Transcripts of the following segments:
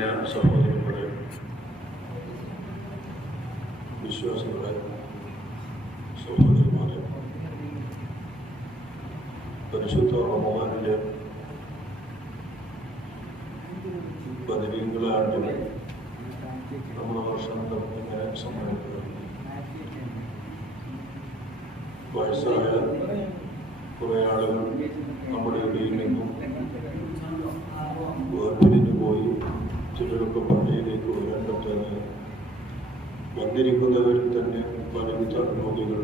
ബഹുമാന്യ സഹോദരങ്ങളെ, വിശ്വാസികളെ, സഹോദരന്മാരെ, പരിശുദ്ധ റമദാനിലെ ബദരീങ്ങളാണ്ട് നമ്മുടെ വർഷം ഇങ്ങനെ സമ്മേളിക്കുന്നത് വയസ്സായ കുറേ ആളുകൾ നമ്മുടെ ഇടയിൽ നിന്നും വേർപിരിഞ്ഞു പോയി. ചിലരൊക്കെ പള്ളിയിലേക്ക് വരാൻ പറ്റാതെ വന്നിരിക്കുന്നവരിൽ തന്നെ പലവിധ രോഗികൾ,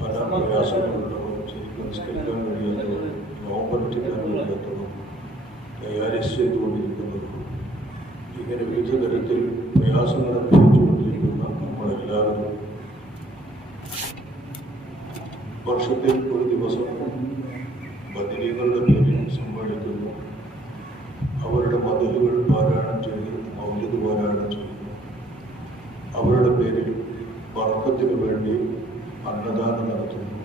പല പ്രയാസങ്ങളുള്ളവർ, ശരിക്കും നിസ്കരിക്കാൻ കഴിയാത്തവർ, നോമ്പനുഷ്ഠിക്കാൻ കഴിയാത്തവർ, ഡയാലിസിസ് ചെയ്തുകൊണ്ടിരിക്കുന്നവർ, ഇങ്ങനെ വിവിധ തരത്തിൽ പ്രയാസങ്ങൾ അനുഭവിച്ചുകൊണ്ടിരിക്കുന്ന നമ്മളെല്ലാവരും വർഷത്തിൽ ഒരു ദിവസം ബദരീങ്ങളുടെ പേരിൽ സമ്മേളിക്കുന്നു. അവരുടെ മദലുകൾ പാരായണം ചെയ്ത് മൗലിദ് പാരായണം ചെയ്യുന്നു. അവരുടെ പേരിൽ ബർക്കത്തിന് വേണ്ടി അന്നദാനം നടത്തുന്നു.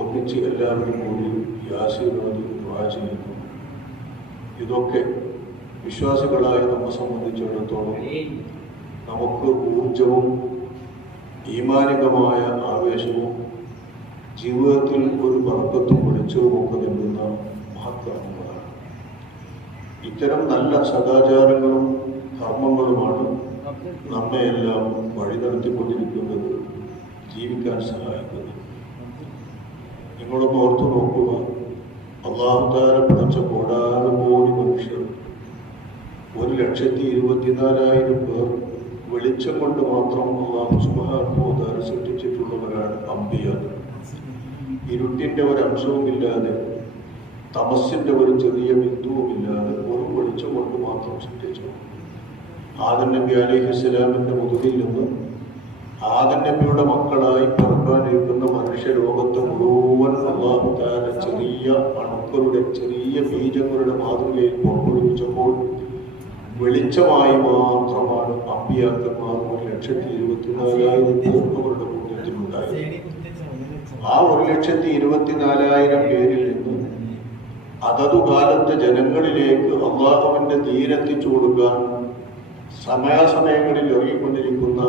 ഒന്നിച്ച് എല്ലാവരും കൂടി യാസീനോട് ദുആ ചെയ്യുന്നു. ഇതൊക്കെ വിശ്വാസികളായ നമ്മെ സംബന്ധിച്ചിടത്തോളം നമുക്ക് ഊർജവും ഈമാനികമായ ആവേശവും ജീവിതത്തിൽ ഒരു ബർക്കത്തും വെളിച്ചവും ഒക്കെ നൽകുന്ന മഹത്കർമ്മങ്ങളാണ്. ഇത്തരം നല്ല സദാചാരങ്ങളും കർമ്മങ്ങളുമാണ് നമ്മയെല്ലാം വഴി നടത്തിക്കൊണ്ടിരിക്കുന്നത്, ജീവിക്കാൻ സഹായിക്കുന്നത്. നിങ്ങളൊന്ന് ഓർത്തു നോക്കുക, അല്ലാഹു തആല പടച്ച കോടാനുകോടി മനുഷ്യർ, 1,24,000 പേർ വെളിച്ചം കൊണ്ട് മാത്രം അല്ലാഹു സുബ്ഹാനഹു വ തആല സൃഷ്ടിച്ചിട്ടുള്ളവരാണ് അംബിയാ. ഇരുട്ടിൻ്റെ ഒരംശവുമില്ലാതെ, തമസ്സിൻ്റെ ഒരു ചെറിയ ബിന്ദുവുമില്ലാതെ ഒരു വെളിച്ചം കൊണ്ട് മാത്രം സൃഷ്ടിച്ചു. ആദം നബി അലൈഹിസ്സലാമിൻ്റെ മുതുകിൽ നിന്ന് ആദം നബിയുടെ മക്കളായി പിറക്കാനിരിക്കുന്ന മനുഷ്യലോകത്ത് മുഴുവൻ അല്ലാഹു തആല ചെറിയ അണുക്കളുടെ, ചെറിയ ബീജങ്ങളുടെ മാതൃകയിൽ പുറപ്പെടുവിച്ചപ്പോൾ വെളിച്ചമായി മാത്രമാണ് അമ്പിയാക്കന്മാർ 1,24,000 പേർ അവരുടെ കൂട്ടത്തിലുണ്ടായത്. ആ 1,24,000 പേരിൽ നിന്ന് അതതു കാലത്തെ ജനങ്ങളിലേക്ക് അല്ലാഹുവിൻ്റെ ദീനെത്തിച്ചു കൊടുക്കാൻ സമയാസമയങ്ങളിൽ ഇറങ്ങിക്കൊണ്ടിരിക്കുന്ന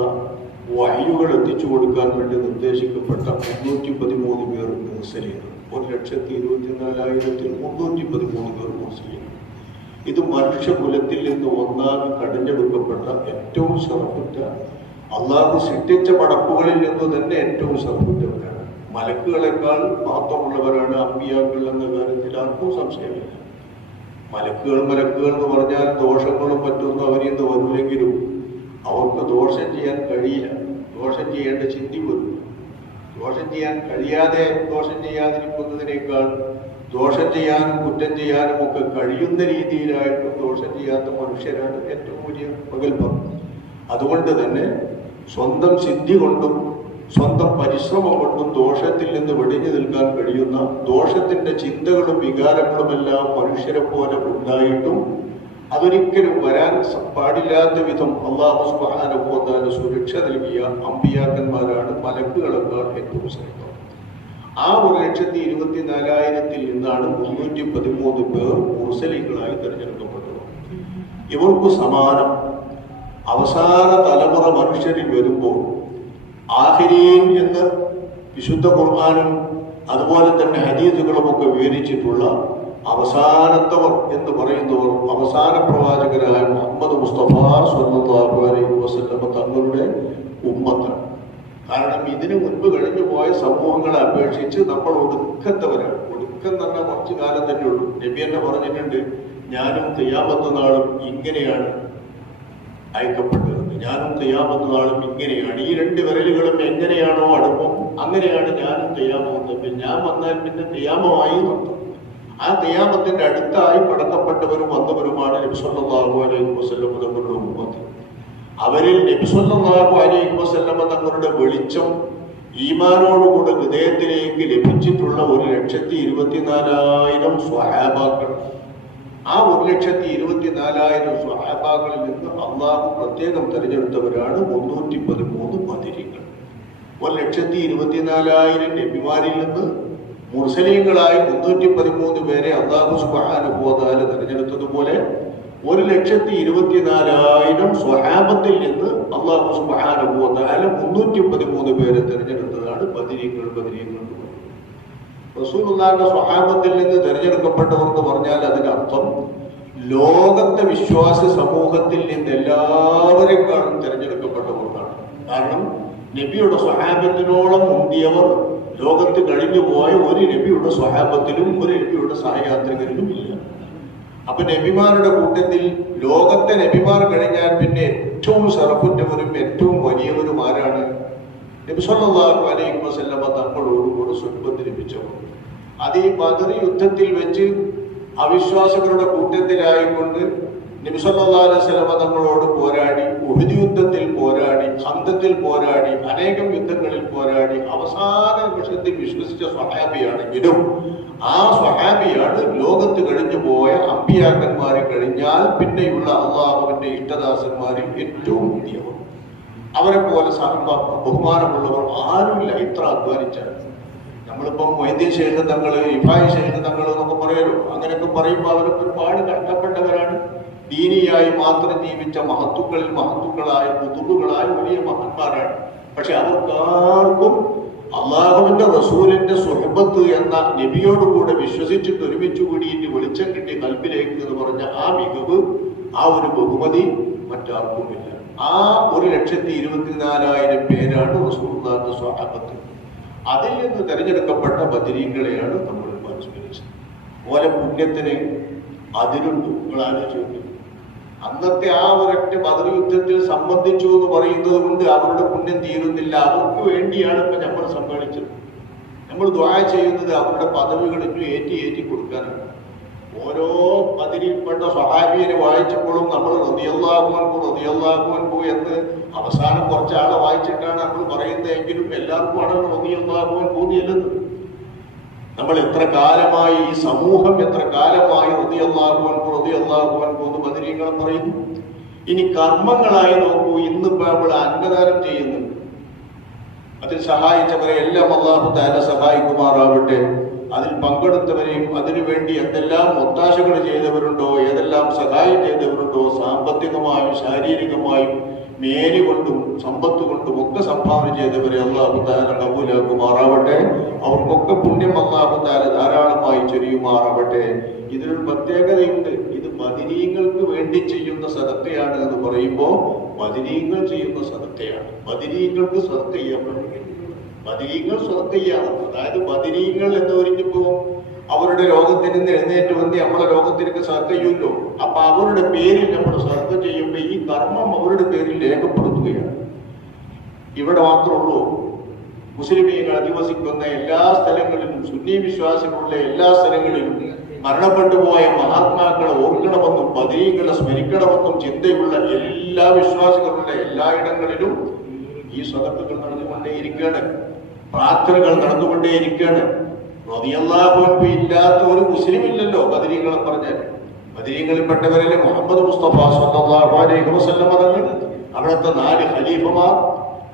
വഹ്യുകൾ എത്തിച്ചു കൊടുക്കാൻ വേണ്ടി നിർദ്ദേശിക്കപ്പെട്ട 313 പേർ മുർസലീൻ. 1,24,000-ൽ 313 പേർ മുർസലീൻ. ഇത് മനുഷ്യകുലത്തിൽ നിന്ന് ഒന്നാകെ കടഞ്ഞെടുക്കപ്പെട്ട ഏറ്റവും ശറഫുറ്റ, അള്ളാഹു സൃഷ്ടിച്ച പടപ്പുകളിൽ നിന്ന് തന്നെ ഏറ്റവും ശറഫുറ്റവരാണ്. മലക്കുകളെക്കാൾ മഹത്വമുള്ളവരാണ് അമ്പിയാക്കൾ എന്ന കാര്യത്തിൽ ആർക്കും സംശയമില്ല. മലക്കുകൾ എന്ന് പറഞ്ഞാൽ ദോഷങ്ങളും മറ്റൊന്നും അവരിൽ നിന്ന് വരില്ലെങ്കിലും അവർക്ക് ദോഷം ചെയ്യാൻ കഴിയില്ല. ദോഷം ചെയ്യേണ്ട ചിന്തി വരും. ദോഷം ചെയ്യാൻ കഴിയാതെ ദോഷം ചെയ്യാതിരിക്കുന്നതിനേക്കാൾ ദോഷം ചെയ്യാനും കുറ്റം ചെയ്യാനും ഒക്കെ കഴിയുന്ന രീതിയിലായിട്ടും ദോഷം ചെയ്യാത്ത മനുഷ്യരാണ് ഏറ്റവും വലിയ പ്രഗത്ഭം. അതുകൊണ്ട് തന്നെ സ്വന്തം സിദ്ധി കൊണ്ടും സ്വന്തം പരിശ്രമം കൊണ്ടും ദോഷത്തിൽ നിന്ന് വെടിഞ്ഞു നിൽക്കാൻ കഴിയുന്ന, ദോഷത്തിന്റെ ചിന്തകളും വികാരങ്ങളുമെല്ലാം മനുഷ്യരെ പോലെ ഉണ്ടായിട്ടും അതൊരിക്കലും വരാൻ പാടില്ലാത്ത വിധം അല്ലാഹു സുബ്ഹാനഹു വ തആല സുരക്ഷ നൽകിയ അമ്പിയാക്കന്മാരാണ് മലക്കുകളെക്കാൾ ഏറ്റവും ശ്രേഷ്ഠം. ആ 1,24,000-ൽ നിന്നാണ് 313 പേർ മുർസലീങ്ങളായി തിരഞ്ഞെടുക്കപ്പെട്ടത്. ഇവർക്ക് സമാനം അവസാന തലമുറ മനുഷ്യരിൽ വരുമ്പോൾ ആഖിരീൻ എന്ന് വിശുദ്ധ ഖുർആനും അതുപോലെ തന്നെ ഹദീസുകളും ഒക്കെ വിവരിച്ചിട്ടുള്ള അവസാനത്തവർ എന്ന് പറയുന്നവർ അവസാന പ്രവാചകരായ മുഹമ്മദ് മുസ്തഫ സ്വല്ലല്ലാഹു അലൈഹി വസല്ലം തങ്ങളുടെ ഉമ്മത്താണ്. കാരണം ഇതിനു മുൻപ് കഴിഞ്ഞു പോയ സമൂഹങ്ങളെ അപേക്ഷിച്ച് നമ്മൾ ഒടുക്കത്തവരാണ്. ഒടുക്കം എന്ന് പറഞ്ഞാൽ കുറച്ചു കാലം തന്നെ ഉള്ളൂ. നബി എന്നെ പറഞ്ഞിട്ടുണ്ട്, ഞാനും ഖിയാമത്ത് നാളും ഇങ്ങനെയാണ് അയക്കപ്പെട്ടത്, ഞാനും ഖിയാമത്ത് നാളും ഇങ്ങനെയാണ്. ഈ 2 വിരലുകളും എങ്ങനെയാണോ അടുപ്പം അങ്ങനെയാണ് ഞാനും ഖിയാമത്ത്. ഞാൻ വന്നാൽ പിന്നെ ഖിയാമമായി നടത്തും. ആ ഖിയാമത്തിന്റെ അടുത്തായി കടക്കപ്പെട്ടവരും വന്നവരുമാണ് നബി സല്ലല്ലാഹു അലൈഹി വസല്ലം തങ്ങളുടെ ഉമ്മത്ത്. അവരിൽ നബി സല്ലല്ലാഹു അലൈഹി വസല്ലം തങ്ങളുടെ വെളിച്ചം ഈമാനോടുകൂടെ ഹൃദയത്തിലേക്ക് ലഭിച്ചിട്ടുള്ള 1,24,000 സ്വഹാബാക്കൾ. ആ 1,24,000 സ്വഹാബാക്കളിൽ നിന്ന് അള്ളാഹു പ്രത്യേകം തിരഞ്ഞെടുത്തവരാണ് 313 ബദരീങ്ങൾ. 1,24,000 നബിമാരിൽ നിന്ന് മുർസലീങ്ങളായി 313 പേരെ അല്ലാഹു സുബ്ഹാനഹു വ തആല തിരഞ്ഞെടുത്തതുപോലെ 1,24,000 സ്വഹാബത്തിൽ നിന്ന് അല്ലാഹു സുബ്ഹാനഹു വ തആല 313 പേരെ തിരഞ്ഞെടുത്തതാണ് ബദരീങ്ങൾ. റസൂലുള്ളാഹിന്റെ സ്വഹാബത്തിൽ നിന്ന് തിരഞ്ഞെടുക്കപ്പെട്ടവർ എന്ന് പറഞ്ഞാൽ അതിനർത്ഥം ലോകത്തെ വിശ്വാസി സമൂഹത്തിൽ നിന്ന് എല്ലാവരെക്കാളും തിരഞ്ഞെടുക്കപ്പെട്ടവർക്കാണ്. കാരണം നബിയുടെ സ്വഹാബത്തിനോളം മുന്തിയവർ ലോകത്ത് കഴിഞ്ഞു പോയ ഒരു നബിയുടെ സ്വഹാബത്തിലും ഒരു നബിയുടെ സഹയാത്രികരിലും ഇല്ല. അപ്പൊ നബിമാരുടെ കൂട്ടത്തിൽ ലോകത്തെ നബിമാർ കഴിഞ്ഞാൽ പിന്നെ ഏറ്റവും ശറഫുറ്റവരും ഏറ്റവും വലിയവരും ആരാണ്? നബി സല്ലല്ലാഹു അലൈഹി വസല്ലമ തങ്ങളോടുകൂടെ സുഹബത്ത് ലഭിച്ചവർ. അത് ഈ ബദർ യുദ്ധത്തിൽ വെച്ച് അവിശ്വാസികളുടെ കൂട്ടത്തിലായിക്കൊണ്ട് നബി സല്ലല്ലാഹു അലൈഹി വസല്ലമ തങ്ങളോട് പോരാടി, ഉഹദ് യുദ്ധത്തിൽ പോരാടി, ഖന്തത്തിൽ പോരാടി, അനേകം യുദ്ധങ്ങളിൽ പോരാടി അവസാന നിമിഷത്തിൽ വിശ്വസിച്ച സ്വഹാബിയാണെങ്കിലും ആ സ്വഹാബിയാണ് ലോകത്ത് കഴിഞ്ഞു പോയ അമ്പിയാക്കന്മാരെ കഴിഞ്ഞാൽ പിന്നെയുള്ള അള്ളാഹുവിന്റെ ഇഷ്ടദാസന്മാരിൽ ഏറ്റവും മുന്തിയവർ. അവരെ പോലെ ബഹുമാനമുള്ളവർ ആരുമില്ല ഇത്ര അധ്വാനിച്ചാൽ. നമ്മളിപ്പം മൊയ്തീൻ ശൈഖ് തങ്ങള്, ഇഫായി ശൈഖ് തങ്ങൾ എന്നൊക്കെ പറയല്ലോ. അങ്ങനെയൊക്കെ പറയുമ്പോൾ അവരൊക്കെ ഒരുപാട് കഷ്ടപ്പെട്ടവരാണ്. ദീനിയായി മാത്രം ജീവിച്ച മഹത്തുക്കളായ കുതുബുകളായ വലിയ മഹന്മാരാണ്. പക്ഷെ അവർക്കാർക്കും അള്ളാഹുവിന്റെ റസൂലിന്റെ സുഹബത്ത് എന്ന നബിയോടുകൂടെ വിശ്വസിച്ചിട്ട് ഒരുമിച്ച് കൂടിയിട്ട് വെളിച്ചം കിട്ടി കൽബിലേക്ക് എന്ന് പറഞ്ഞ ആ മികവ്, ആ ഒരു ബഹുമതി മറ്റാർക്കുമില്ല. ആ 1,24,000 പേരാണ് റസൂലുള്ളാഹിന്റെ സ്വഹാബത്ത്. അതിൽ നിന്ന് തിരഞ്ഞെടുക്കപ്പെട്ട ബദരീങ്ങളെയാണ് നമ്മൾ അനുസ്മരിച്ചത്. ഓലെ പുണ്യത്തിന് അതിരുണ്ട്. നിങ്ങൾ ആലോചിച്ചു, അന്നത്തെ ആ ഒരൊറ്റ ബദർ യുദ്ധത്തിൽ സംബന്ധിച്ചു എന്ന് പറയുന്നത് കൊണ്ട് അവരുടെ പുണ്യം തീരുന്നില്ല. അവർക്ക് വേണ്ടിയാണ് ഇപ്പൊ നമ്മൾ സമ്മേളിച്ചത്. നമ്മൾ ദുആ ചെയ്യുന്നത് അവരുടെ പദവികളിൽ ഏറ്റി കൊടുക്കാനാണ്. ഓരോ ബദരിൽപ്പെട്ട സ്വഹാബിയെ വായിച്ചപ്പോഴും നമ്മൾ റളിയല്ലാഹു അൻഹു എന്ന് അവസാനം കുറച്ചാളെ വായിച്ചിട്ടാണ് നമ്മൾ പറയുന്നതെങ്കിലും എല്ലാവർക്കും ആണല്ലോ റളിയല്ലാഹു അൻഹു ചെല്ലുന്നത്. നമ്മൾ എത്ര കാലമായി, ഈ സമൂഹം എത്ര കാലമായി റളിയല്ലാഹു അൻഹു എന്ന് ബദരീങ്ങളെ പറയുന്നു. ഇനി കർമ്മങ്ങളായി നോക്കൂ. ഇന്നിപ്പോ നമ്മൾ അന്നദാനം ചെയ്യുന്നുണ്ട്. അതിൽ സഹായിച്ചവരെ എല്ലാം അല്ലാഹു തആല സഹായിക്കുമാറാവട്ടെ. അതിൽ പങ്കെടുത്തവരെയും അതിനുവേണ്ടി എന്തെല്ലാം ഒത്താശകൾ ചെയ്തവരുണ്ടോ, ഏതെല്ലാം സഹായം ചെയ്തവരുണ്ടോ, സാമ്പത്തികമായും ശാരീരികമായും മേലുകൊണ്ടും സമ്പത്ത് കൊണ്ടും ഒക്കെ സംഭാവന ചെയ്തവരെ അല്ലാഹു തആല കബൂലാക്കുമാറാവട്ടെ. അവർക്കൊക്കെ പുണ്യം അല്ലാഹു തആല ധാരാളമായി ചൊരിയുമാറാവട്ടെ. ഇതിനൊരു പ്രത്യേകതയുണ്ട്. ഇത് ബദരീങ്ങൾക്ക് വേണ്ടി ചെയ്യുന്ന സദഖയാണ് എന്ന് പറയുമ്പോൾ ബദരീങ്ങൾ ചെയ്യുന്ന സദഖയാണ്. ബദരീങ്ങൾക്ക് സദഖ ചെയ്യാൻ വേണ്ടി ബദരീങ്ങൾ സദഖ ചെയ്യണം. അതായത് ബദരീങ്ങൾ എന്ന് പറഞ്ഞപ്പോ അവരുടെ രോഗത്തിൽ നിന്ന് എഴുന്നേറ്റ് വന്ന് നമ്മളെ രോഗത്തിലേക്ക് സദഖ ചെയ്യുമല്ലോ. അപ്പൊ അവരുടെ പേരിൽ നമ്മൾ സദഖ ചെയ്യുമ്പോൾ ഈ കർമ്മം അവരുടെ പേരിൽ രേഖപ്പെടുത്തുകയാണ്. ഇവിടെ മാത്രമുള്ളൂ. മുസ്ലിമീങ്ങൾ അധിവസിക്കുന്ന എല്ലാ സ്ഥലങ്ങളിലും, സുന്നി വിശ്വാസികളുള്ള എല്ലാ സ്ഥലങ്ങളിലും മരണപ്പെട്ടു പോയ മഹാത്മാക്കളെ ഓർക്കണമെന്നും ബദരീങ്ങളെ സ്മരിക്കണമെന്നും ചിന്തയുള്ള എല്ലാ വിശ്വാസികളുള്ള എല്ലായിടങ്ങളിലും ഈ സദഖകൾ നടന്നുകൊണ്ടേയിരിക്കുകയാണ്. പ്രാർത്ഥനകൾ നടന്നുകൊണ്ടേയിരിക്കുകയാണ്. റളിയല്ലാഹു അൻഹു ഇല്ലാത്ത ഒരു മുസ്ലിം ഇല്ലല്ലോ ബദരീങ്ങളെ പറഞ്ഞാൽ. ബദരീങ്ങളിൽപ്പെട്ടവരല്ലേ മുഹമ്മദ് മുസ്തഫ സ്വല്ലല്ലാഹു അലൈഹി വസല്ലം തങ്ങൾ, അവിടുത്തെ 4 ഖലീഫമാർ,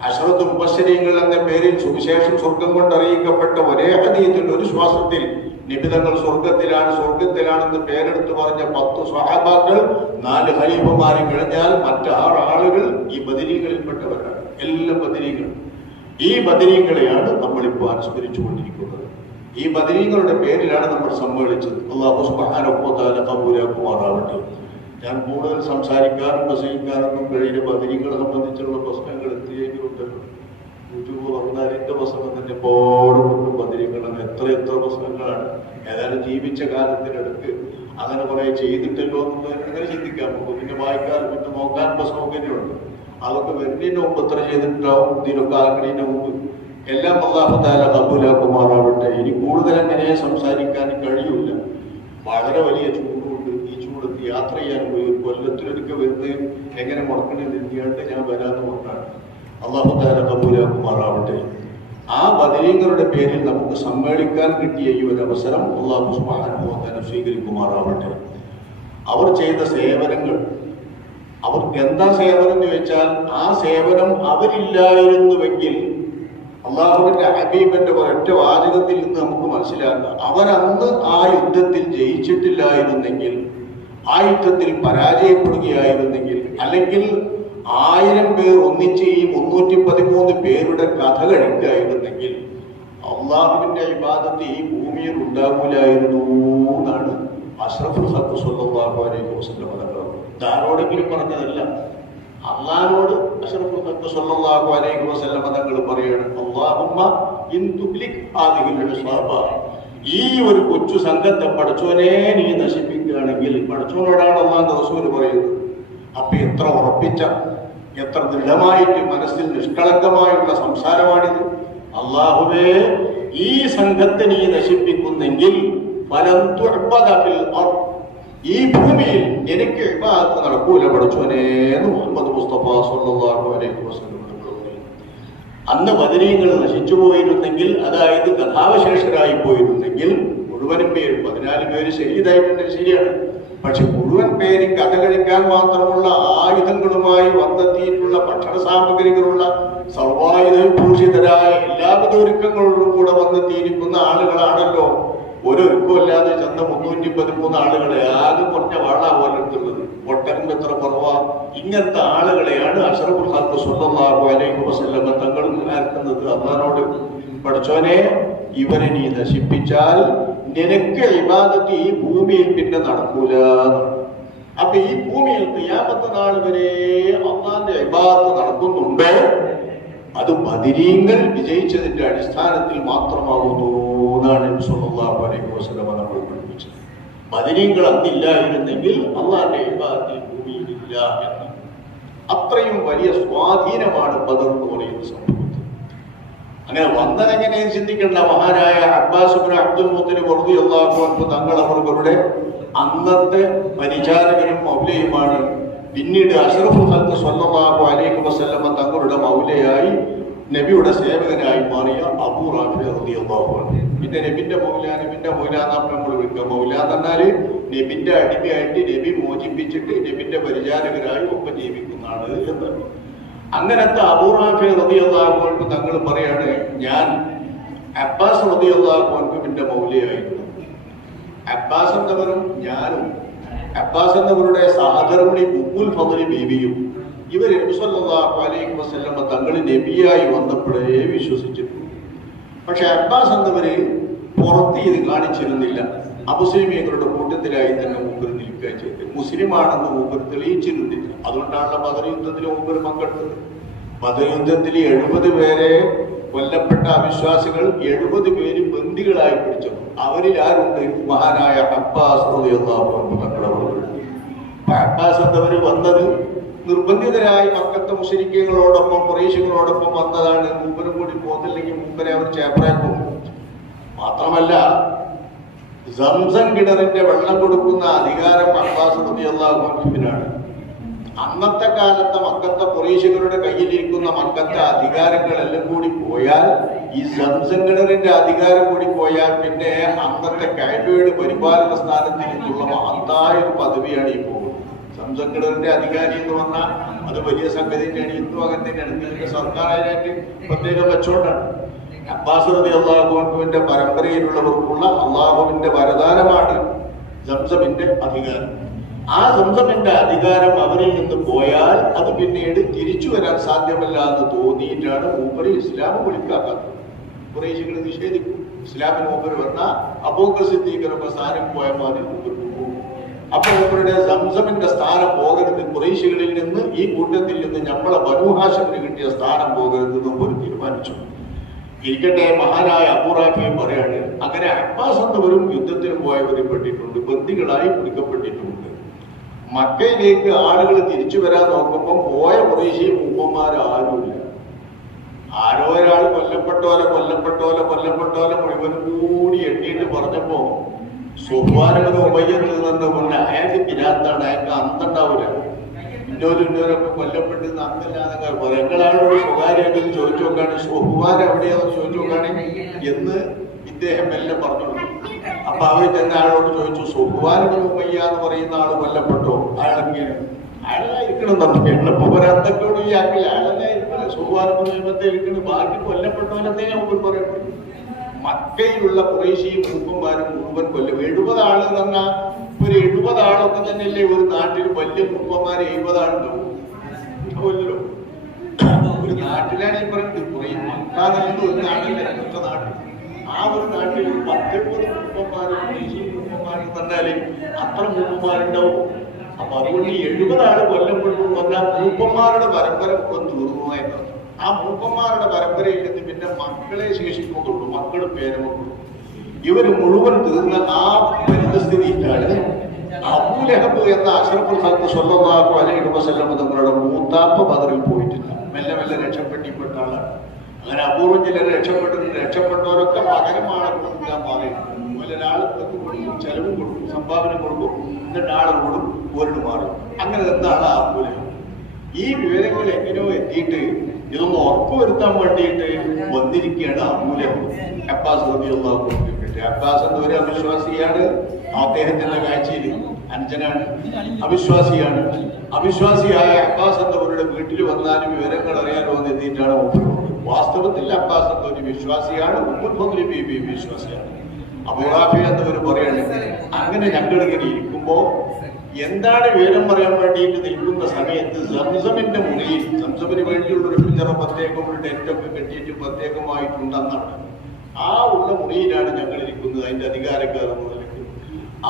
അശ്റത്തു മുബശ്ശരീങ്ങൾ എന്ന പേരിൽ സുവിശേഷം സ്വർഗം കൊണ്ട് അറിയിക്കപ്പെട്ട ഒരേ ഹദീസിൽ ഒരു ശ്വാസത്തിൽ നിബിതങ്ങൾ സ്വർഗത്തിലാണെന്ന് പേരെടുത്ത് പറഞ്ഞ 10 സ്വഹാബാക്കൾ, 4 ഖലീഫമാരെ കഴിഞ്ഞാൽ മറ്റ് 6 ആളുകൾ ഈ ബദരീങ്ങളിൽപ്പെട്ടവരാണ്. എല്ലാം ബദരീങ്ങൾ. ഈ ബദരീങ്ങളെയാണ് നമ്മളിപ്പോൾ അനുസ്മരിച്ചു കൊണ്ടിരിക്കുന്നത്. ഈ ബദരീങ്ങളുടെ പേരിലാണ് നമ്മൾ സമ്മേളിച്ചത്. അല്ലാഹു സുബ്ഹാനഹു വ തആല കബൂലാക്കുമാറാവട്ടെ. ഞാൻ കൂടുതൽ സംസാരിക്കാനും പ്രസംഗിക്കാനൊന്നും കഴിയില്ല. ബദരീങ്ങളെ സംബന്ധിച്ചുള്ള പ്രശ്നങ്ങൾ എത്തിയെങ്കിലുണ്ടല്ലോ. യൂട്യൂബ് തുറന്നാൽ എന്റെ പ്രസംഗം തന്നെ എപ്പോഴും ബദരീങ്ങളാണ്. എത്ര പ്രശ്നങ്ങളാണ്. ഏതായാലും ജീവിച്ച കാലത്തിനടുക്ക് അങ്ങനെ കുറെ ചെയ്തിട്ടല്ലോ എന്ന് അങ്ങനെ ചിന്തിക്കാൻ പോകും. പിന്നെ വായിക്കാൻ പിന്നെ നോക്കാനുള്ള സൗകര്യമുണ്ട്. അതൊക്കെ വരുന്നതിന് മുമ്പ് എത്ര ചെയ്തിട്ടുണ്ടാവും, ഇതിനൊക്കെ ആക്കുന്നതിന് മുമ്പ്. എല്ലാം അല്ലാഹു തആല കബൂലാക്കുമാറാവട്ടെ. ഇനി കൂടുതൽ അങ്ങനെ സംസാരിക്കാൻ കഴിയില്ല. വളരെ വലിയ ചൂടുണ്ട്. ഈ ചൂടത്ത് യാത്ര ചെയ്യാൻ പോയി കൊല്ലത്തിലൊക്കെ വരുന്നത് എങ്ങനെ മുടക്കണമെന്ന് എത്തിയാണ്ട് ഞാൻ വരാതെ കൊണ്ടാണ്. അല്ലാഹു തആല കബൂലാക്കുമാറാവട്ടെ. ആ ബദരീങ്ങളുടെ പേരിൽ നമുക്ക് സമ്മേളിക്കാൻ കിട്ടിയ ഈ ഒരു അവസരം അല്ലാഹു സുബ്ഹാനഹു വ തആല സ്വീകരിക്കുമാറാവട്ടെ. അവർ ചെയ്ത സേവനങ്ങൾ, അവർക്ക് എന്താ സേവനം എന്ന് ചോദിച്ചാൽ, ആ സേവനം അവരില്ലായിരുന്നുവെങ്കിൽ അള്ളാഹുവിന്റെ ഹബീബിന്റെ ഒരൊറ്റ വാചകത്തിൽ നിന്ന് നമുക്ക് മനസ്സിലാക്കാം, അവരന്ന് ആ യുദ്ധത്തിൽ ജയിച്ചിട്ടില്ലായിരുന്നെങ്കിൽ, ആ യുദ്ധത്തിൽ പരാജയപ്പെടുകയായിരുന്നെങ്കിൽ, അല്ലെങ്കിൽ 1000 പേർ ഒന്നിച്ച് ഈ 313 പേരുടെ കഥ കഴിക്കായിരുന്നെങ്കിൽ അള്ളാഹുവിന്റെ ഇബാദത്ത് ഈ ഭൂമിയിൽ ഉണ്ടാകൂലായിരുന്നു എന്നാണ് അഷ്റഫുൽ ഖൽഖ് സ്വല്ലല്ലാഹു അലൈഹി വസല്ലം തങ്ങൾ. ആരോടെങ്കിലും പറഞ്ഞതല്ല, അള്ളാഹിനോട് അഷ്റഫുൽ ഖൽഖ് സ്വല്ലല്ലാഹു അലൈഹി വസല്ലം തങ്ങൾ പറയാണ്, അല്ലാഹുമ്മ ഇൻ തുഹ്ലിക് ഹാദിഹിൽ ഇസ്വാബ, ഈ ഒരു കൊച്ചു സംഘത്തെ പടച്ചോനെ നീ നശിപ്പിക്കുകയാണെങ്കിൽ, പടച്ചോനോടാണ് അള്ളാഹുവിന്റെ റസൂൽ പറയുന്നത്. അപ്പൊ എത്ര ഉറപ്പിച്ച, എത്ര ദൃഢമായിട്ട് മനസ്സിൽ നിഷ്കളങ്കമായുള്ള സംസാരമാണിത്. അള്ളാഹുവേ, ഈ സംഘത്തെ നീ നശിപ്പിക്കുന്നെങ്കിൽ ഈ ഭൂമിയിൽ എനിക്ക് ഇബാദത്ത് നടക്കൂല പടച്ചോനെ എന്ന് മുഹമ്മദ് മുസ്തഫ സ്വല്ലല്ലാഹു അലൈഹി വസല്ലം. അന്ന് ബദരീങ്ങൾ നശിച്ചു പോയിരുന്നെങ്കിൽ, അതായത് കഥാവശേഷരായി പോയിരുന്നെങ്കിൽ, മുഴുവനും പേര് 14 പേര് ശഹീദായിട്ടുണ്ട്, ശരിയാണ്. പക്ഷെ മുഴുവൻ പേര് കഥ കഴിക്കാൻ മാത്രമുള്ള ആയുധങ്ങളുമായി വന്നെത്തിയിട്ടുള്ള ഭക്ഷണ സാമഗ്രികളുള്ള സർവായുധഭൂഷിതരായ എല്ലാവിധ ഒരുക്കങ്ങളോടും കൂടെ വന്നെത്തിയിരിക്കുന്ന ആളുകളാണല്ലോ ഒരൊരുക്കമില്ലാതെ ചെന്ന 313 ആളുകളെ ആകെ കുറഞ്ഞ വാളാ പോലെടുത്തുള്ളത്. ഒട്ടകം എത്ര കുറവാ. ഇങ്ങനത്തെ ആളുകളെയാണ് അഷ്റഫുൽ ഖൽഖ് സ്വല്ലല്ലാഹു അലൈഹി വസല്ലം തങ്ങൾ മുന്നേറുന്നത്. അള്ളാഹുവോട്, പടച്ചോനെ, ഇവരെ നീ നശിപ്പിച്ചാൽ നിനക്ക് ഇബാദത്ത് ഈ ഭൂമിയിൽ പിന്നെ നടക്കൂല. അപ്പൊ ഈ ഭൂമിയിൽ ഖിയാമത്ത് നാൾ വരെ അള്ളാന്റെ ഇബാദത്ത് നടക്കുന്നുണ്ട്. അത് ബദരീങ്ങൾ വിജയിച്ചതിന്റെ അടിസ്ഥാനത്തിൽ മാത്രമാകുന്നു എന്നാണ് നബി സല്ലല്ലാഹു അലൈഹി വസല്ലം നമ്മൾ പഠിപ്പിച്ചത്. ബദരീങ്ങൾ അന്നില്ലായിരുന്നെങ്കിൽ അള്ളാന്റെ ഇബാദത്ത് ഈ ഭൂമിയിലില്ല എന്ന്. അത്രയും വലിയ സ്വാധീനമാണ് ബദർ എന്ന് പറയുന്ന സംഭവം. അങ്ങനെ വന്നതെങ്ങനെയും ചിന്തിക്കേണ്ട. മഹാനായ അബ്ബാസ് ഇബ്നു അബ്ദുൽ മുത്തലിബ് റളിയല്ലാഹു അൻഹു തങ്ങൾ അവരുടെ അന്നത്തെ പരിചാരകനും മൗലയുമാണ്. പിന്നീട് അഷ്റഫുൽ ഖൽഖ് സ്വല്ലല്ലാഹു അലൈഹി വസല്ലം തങ്ങളുടെ മൗലയായി നബിയുടെ സേവകനായി മാറിയ അബൂ റാഫി റളിയല്ലാഹു അൻഹു. പിന്നെ നബിന്റെ മൗല നമ്മൾ വിളിക്കുക. മൗല എന്ന് പറഞ്ഞാല് നബിന്റെ അടിമയായിട്ട് നബി മോചിപ്പിച്ചിട്ട് നബിന്റെ പരിചാരകരായി ഒപ്പം ജീവിക്കുന്ന ആള് എന്ന്. അങ്ങനത്തെ അബൂ റാഫി റളിയല്ലാഹു അൻഹു തങ്ങൾ പറയാണ്, ഞാൻ അബ്ബാസ് റളിയല്ലാഹു അൻഹുവിന്റെ മൗലയായിരുന്നു. അബ്ബാസ് എന്നവരും ഞാനും അബ്ബാസ് എന്നവരുടെ സഹധർമ്മിണി ഉമ്മുൽ ഫദ്ൽ ബീവിയും ഇവർ നബി സല്ലല്ലാഹു അലൈഹി വസല്ലം തങ്ങൾ നബിയായി വന്നപ്പോഴേ വിശ്വസിച്ചിട്ടുണ്ട്. പക്ഷെ അബ്ബാസ് എന്നവര് പുറത്ത് ഇത് കാണിച്ചിരുന്നില്ല. അമുസ്ലിമീങ്ങളുടെ കൂട്ടത്തിലായി തന്നെ മൂപ്പർ നിൽക്കുക ചെയ്ത്, മുസ്ലിമാണെന്ന് മൂപ്പർ തെളിയിച്ചിരുന്നില്ല. അതുകൊണ്ടാണല്ലോ ബദർ യുദ്ധത്തിൽ മൂപ്പർ പങ്കെടുത്തത്. ബദർ യുദ്ധത്തിൽ 70 പേരെ കൊല്ലപ്പെട്ട അവിശ്വാസികൾ 70 പേര് ബന്ദികളായി പിടിച്ചു. അവരിൽ ആരുണ്ട്? മഹാനായ അബ്ബാസ് റളിയല്ലാഹു അൻഹു തങ്ങളവർ. അബ്ബാസ് എന്നവര് വന്നത് നിർബന്ധിതരായി മക്കത്തെ മുശ്രിക്കുകളോടൊപ്പം ഖുറൈശികളോടൊപ്പം വന്നതാണ്. മൂപ്പരും കൂടി പോകുന്നില്ലെങ്കിൽ മൂപ്പരെ അവർ ചേപ്പറാക്കും. മാത്രമല്ല, സംസം കിണറിന്റെ വെള്ളം കൊടുക്കുന്ന അധികാരം അബ്ബാസ് റളിയല്ലാഹു അൻഹുവിനാണ്. അന്നത്തെ കാലത്തെ മക്കത്തെ ഖുറൈശികളുടെ കയ്യിലിരിക്കുന്ന മക്കത്തെ അധികാരങ്ങളെല്ലാം കൂടി പോയാൽ, ഈ സംസം കിണറിന്റെ അധികാരം കൂടി പോയാൽ പിന്നെ അന്നത്തെ കഅബയുടെ പരിപാലന സ്ഥാനത്ത് നിന്നുള്ള മഹത്തായ ഒരു പദവിയാണ് ഈ പോകുന്നത്. സംസം കിണറിന്റെ അധികാരി എന്ന് പറഞ്ഞാൽ അത് വലിയ സംഗതി തന്നെയാണ്. ഇന്നും അങ്ങനെ തന്നെയാണ്. ഇതിന്റെ സർക്കാർ അതിനായിട്ട് പ്രത്യേകം വെച്ചോണ്ടാണ്. അബ്ബാസ് റളിയല്ലാഹു അൻഹുവിന്റെ പരമ്പരയിലുള്ളവർക്കുള്ള അള്ളാഹുവിന്റെ വരദാനമാണ് സംസമിന്റെ അധികാരം. ആ സംസമിന്റെ അധികാരം അവരിൽ നിന്ന് പോയാൽ അത് പിന്നീട് തിരിച്ചു വരാൻ സാധ്യമല്ല എന്ന് തോന്നിയിട്ടാണ് മൂപ്പര് ഇസ്ലാം വിളിക്കാത്തത്. ഖുറൈശികൾ നിഷേധിക്കും. ഇസ്ലാമിന് മൂപ്പര് വന്നാൽ അബൂബക്കർ സിദ്ദീഖിന്റെ സ്ഥാനം പോയ മാതിരി മൂപ്പർക്ക് പോകും. അപ്പൊ മൂപ്പരുടെ സംസമിന്റെ സ്ഥാനം പോകരുത്, ഖുറൈശികളിൽ നിന്ന് ഈ കൂട്ടത്തിൽ നിന്ന് നമ്മളെ ബനൂ ഹാശിമിന് കിട്ടിയ സ്ഥാനം പോകരുത് എന്ന് മൂപ്പര് തീരുമാനിച്ചു. ഇരിക്കട്ടെ, മഹാനായ അബൂ റാഫി പറയാണ്, അങ്ങനെ അബ്ബാസ് എന്നവരും യുദ്ധത്തിന് പോയവരെ പെട്ടിട്ടുണ്ട്, ബന്ദികളായി പിടിക്കപ്പെട്ടിട്ടുണ്ട്. മക്കയിലേക്ക് ആളുകൾ തിരിച്ചു വരാൻ നോക്കുമ്പോൾ പോയ ഖുറൈശി മൂപ്പന്മാരാരുമില്ല. ആരോ ഒരാൾ കൊല്ലപ്പെട്ടോലെ മുഴുവനും കൂടി എണ്ണിയിട്ട് പറഞ്ഞപ്പോ സുഹ്വാനൊക്കെ ഉപയോഗിക്കുന്നത് നിന്ന് മുന്നേ അയാൾക്ക് പിരാന്താണ്, അയാൾക്ക് അന്തണ്ടാവില്ല. ഇന്നോരൊക്കെ കൊല്ലപ്പെട്ടിരുന്ന അന്തല്ലാന്നൊക്കെ പറയും. എങ്ങളാളോട് സ്വകാര്യമായിട്ട് ചോദിച്ചു നോക്കാണ്, സുഹ്വാൻ എവിടെയാണെന്ന് ചോദിച്ചു നോക്കാണ് എന്ന് ഇദ്ദേഹം എല്ലാം പറഞ്ഞു. അപ്പൊ അവർ തന്നെ ആളോട് ചോദിച്ചു, സുഹ്വാനിന് ഉമയ്യ എന്ന് പറയുന്ന ആള് കൊല്ലപ്പെട്ടോ? അയാളെങ്ങനെ? അയാളായിരിക്കണം. നമുക്ക് എണ്ണപ്പോ ഒരന്തക്കോട് ഈ ആക്കില്ല, അയാളെന്നായിരിക്കണം. സുഖാനുഭവത്തേക്ക് ബാക്കി കൊല്ലപ്പെട്ടവരെന്നേ നമുക്ക് പറയപ്പെടും. മക്കയിലുള്ള കുറേശ്ശി മൂപ്പന്മാരും മുഴുവൻ കൊല്ലും. 70 ആള് എന്ന് പറഞ്ഞാൽ ഒരു 70 ആളൊക്കെ തന്നെയല്ലേ ഒരു നാട്ടിൽ വലിയ മൂപ്പന്മാർ 70 ആളുണ്ടാവും. കൊല്ലോ ഒരു നാട്ടിലാണ് ഈ പറയുന്നത്. കുറേ മക്കാന്നുള്ളത് ഒരു നാട്ടിലെ ഒറ്റ നാട്. ആ ഒരു നാട്ടിൽ 10-20 മൂപ്പന്മാരും കുറേശ്ശി മൂപ്പന്മാരും തന്നാല് അത്ര മൂപ്പന്മാരുണ്ടാവും. അപ്പൊ അതുകൊണ്ട് 70 ആള് കൊല്ലപ്പെട്ടു പറഞ്ഞാൽ മൂപ്പന്മാരുടെ പരമ്പര മുഴുവൻ തീർന്നു എന്നാണ്. ആ മൂപ്പന്മാരുടെ പരമ്പരയിൽ നിന്ന് പിന്നെ മക്കളെ ശേഷിക്കുന്നുള്ളൂ, മക്കളും പേരമക്കളും. ഇവര് മുഴുവൻ തീർന്ന ആ പരിതസ്ഥിതിയിലാണ് അബൂലഹബ് എന്ന അശ്റഫുൽ ഖൽഖ് സ്വല്ലല്ലാഹു അലൈഹി വസല്ലം തങ്ങളുടെ മൂത്താപ്പ ബദറിൽ പോയിട്ടില്ല. മെല്ലെ മെല്ലെ രക്ഷപ്പെട്ടിപ്പെട്ട ആളാണ്. അങ്ങനെ അപൂർവം ചിലർ രക്ഷപ്പെട്ടവരൊക്കെ പകരമാണ് കൊടുക്കാൻ മാറിയിട്ടുണ്ട്. ഒരാൾ കൊടുക്കും, ചെലവും കൊടുക്കും, സംഭാവന കൊടുക്കും, എന്നിട്ട് ആളെ കൂടും, പോരിട്ട് മാറും. അങ്ങനെ എന്താണ് അബൂലഹബ്. ഈ വിവരങ്ങൾ എങ്ങനെയോ എത്തിയിട്ട് ഇതൊന്ന് ഉറപ്പുവരുത്താൻ വേണ്ടിയിട്ട് വന്നിരിക്കുകയാണ് അബൂലഹബ്. അബ്ബാസ് റളിയല്ലാഹു അൻഹു. അബ്ബാസ് എന്നൊരു അവിശ്വാസിയാണ്. അദ്ദേഹത്തിന്റെ കാഴ്ചയിൽ അഞ്ചനാണ്, അവിശ്വാസിയാണ്. അവിശ്വാസിയായ അബ്ബാസ് എന്നവരുടെ വീട്ടിൽ വന്നാലും വിവരങ്ങൾ അറിയാനോ എന്ന് എത്തിയിട്ടാണ് ഒപ്പിടുന്നത്. വാസ്തവത്തിൽ അബ്ബാസ് എന്നൊരു വിശ്വാസിയാണ്, ഉമ്മുൽ ഫദ്ൽ ബീബി വിശ്വാസിയാണ്. അബൂ റാഫി എന്നവർ പറയാണ്, അങ്ങനെ ഞങ്ങളിങ്ങനെ ഇരിക്കുമ്പോ എന്താണ് വിവരം പറയാൻ വേണ്ടിയിട്ട് നിൽക്കുന്ന സമയത്ത് സംസമിന്റെ മുറിയിൽ, സംസമിന് വേണ്ടിയുള്ള ഒരു പിഞ്ചറ പ്രത്യേകം, ഒരു ടെന്റൊക്കെ കെട്ടിയിട്ട് പ്രത്യേകമായിട്ടുണ്ടെന്നാണ്. ആ ഉള്ള മുറിയിലാണ് ഞങ്ങൾ ഇരിക്കുന്നത്, അതിന്റെ അധികാരക്കാരെന്ന് നിലയ്ക്ക്.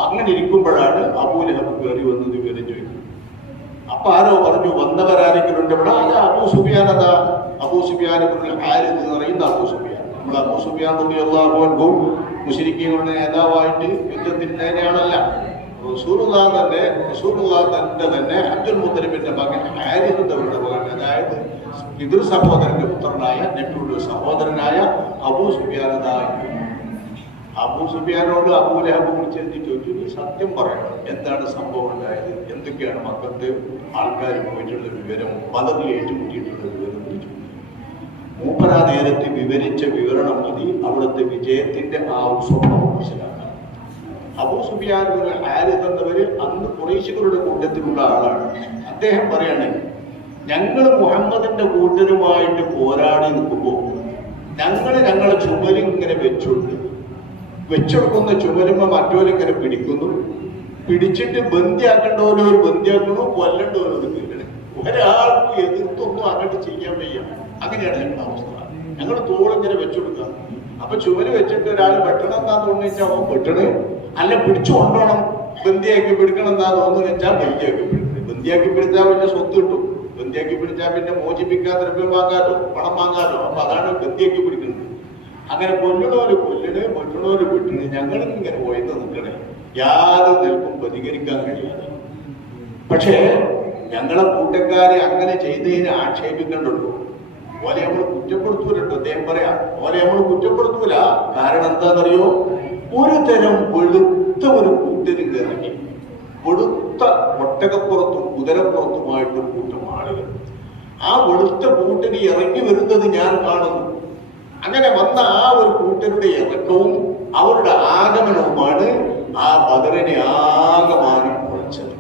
അങ്ങനെ ഇരിക്കുമ്പോഴാണ് അബൂലഹബ് കയറി വന്നത് വിവരം ചോദിക്കുന്നത്. അപ്പൊ ആരോ പറഞ്ഞു, വന്നവരാരെങ്കിലും ഉണ്ട് ഇവിടെ? അത് അബൂ സുഫിയാൻ. അതാ അബൂ സുഫിയാൻ ഹാരിസ് എന്ന് പറയുന്ന അബൂ സുഫിയാൻ. നമ്മൾ അബൂ സുഫിയാൻ റളിയല്ലാഹു അൻഹു മുശ്രിക്കീങ്ങളുടെ നേതാവായിട്ട് യുദ്ധത്തിനാണല്ല. റസൂലുള്ളാഹി തന്റെ തന്നെ അബ്ദുൽ മുത്തലിബിന്റെ മകൻ ഹാരിസ് എന്നവരുടെ മകൻ, അതായത് പിതൃ സഹോദരന്റെ പുത്രനായ നബിയുടെ സഹോദരനായ അബൂ സുഫിയാൻ. അബൂ സുഫിയാനോട് അബൂലഹബ് വിളിച്ചെത്തി ചോദിച്ചു, നീ സത്യം പറയണം, എന്താണ് സംഭവം ഉണ്ടായത്, എന്തൊക്കെയാണ് മക്കൾക്ക് ആൾക്കാർ പോയിട്ടുള്ള വിവരം, ബദറിൽ ഏറ്റുമുട്ടിയിട്ടുള്ള വിവരം ചോദിച്ചു. മൂപ്പരാ നേരത്തെ വിവരിച്ച വിവരണം മതി അവിടുത്തെ വിജയത്തിന്റെ ആ സ്വഭാവം മനസ്സിലാക്കാൻ. അബൂ സുഫിയാൻ ഹാരിസ് എന്നവര് അന്ന് ഖുറൈശികളുടെ കൂട്ടത്തിലുള്ള ആളാണ്. അദ്ദേഹം പറയാണ്, ഞങ്ങൾ മുഹമ്മദിന്റെ കൂട്ടരുമായിട്ട് പോരാടി നിൽക്കുമ്പോൾ ഞങ്ങളെ ചുമലിങ്ങനെ വെച്ചെടുക്കുന്ന ചുമലുമ്പോ മറ്റോരിങ്ങനെ പിടിക്കുന്നു, പിടിച്ചിട്ട് ബന്ദിയാക്കേണ്ടവരോ ഒരു ബന്ദിയാക്കണോ, കൊല്ലേണ്ടവരോ ഒരു തീരണേ. ഒരാൾക്കും എതിർത്തൊന്നും അങ്ങോട്ട് ചെയ്യാൻ വയ്യ. അങ്ങനെയാണ് ഞങ്ങളുടെ അവസ്ഥ. ഞങ്ങൾ തോളിങ്ങനെ വെച്ചുകൊടുക്കുക. അപ്പൊ ചുമല് വെച്ചിട്ട് ഒരാൾ വെട്ടണം എന്താന്ന് തോന്നിച്ചാൽ അവൻ വെട്ടണേ, അല്ല പിടിച്ചു കൊണ്ടോണം, ബന്ദിയാക്കി പിടിക്കണം എന്താ തോന്നുന്നു വെച്ചാൽ ബന്ദിയാക്കി പിടിക്കണം. ബന്ദിയാക്കി പിടിച്ചാൽ പിന്നെ സ്വത്ത് കിട്ടും, ബന്ദിയാക്കി പിടിച്ചാൽ പിന്നെ മോചിപ്പിക്കാൻ ദ്രവ്യം വാങ്ങാലോ, പണം വാങ്ങാലോ. അപ്പൊ അതാണ് ബന്ദിയാക്കി പിടിക്കുന്നത്. അങ്ങനെ കൊല്ലണോര് വെട്ടണോര് വിട്ടണ്. ഞങ്ങളും ഇങ്ങനെ പോയിന്ന് നിൽക്കണേ, യാതൊരു നിൽക്കും പ്രതികരിക്കാൻ കഴിയാതെ. പക്ഷേ ഞങ്ങളെ കൂട്ടക്കാരെ അങ്ങനെ ചെയ്തതിനെ ആക്ഷേപിക്കണ്ടുള്ളൂ. ഓലെ നമ്മൾ കുറ്റപ്പെടുത്തൂലട്ടോ. അദ്ദേഹം പറയാം, ഓലെ നമ്മൾ കുറ്റപ്പെടുത്തൂല. കാരണം എന്താണെന്നറിയോ? ഒരു തരം വെളുത്ത ഒരു കൂട്ടരും ഇറങ്ങി, വെളുത്ത ഒട്ടകപ്പുറത്തും കുതിരപ്പുറത്തുമായിട്ടൊരു കൂട്ടം ആളുകൾ. ആ വെളുത്ത കൂട്ടന് ഇറങ്ങി വരുന്നത് ഞാൻ കാണുന്നു. അങ്ങനെ വന്ന ആ ഒരു കൂട്ടരുടെ ഇറക്കവും അവരുടെ ആഗമനവുമാണ് ആ ബദറിനെ ആകെ മാറി പൊളിച്ചത്.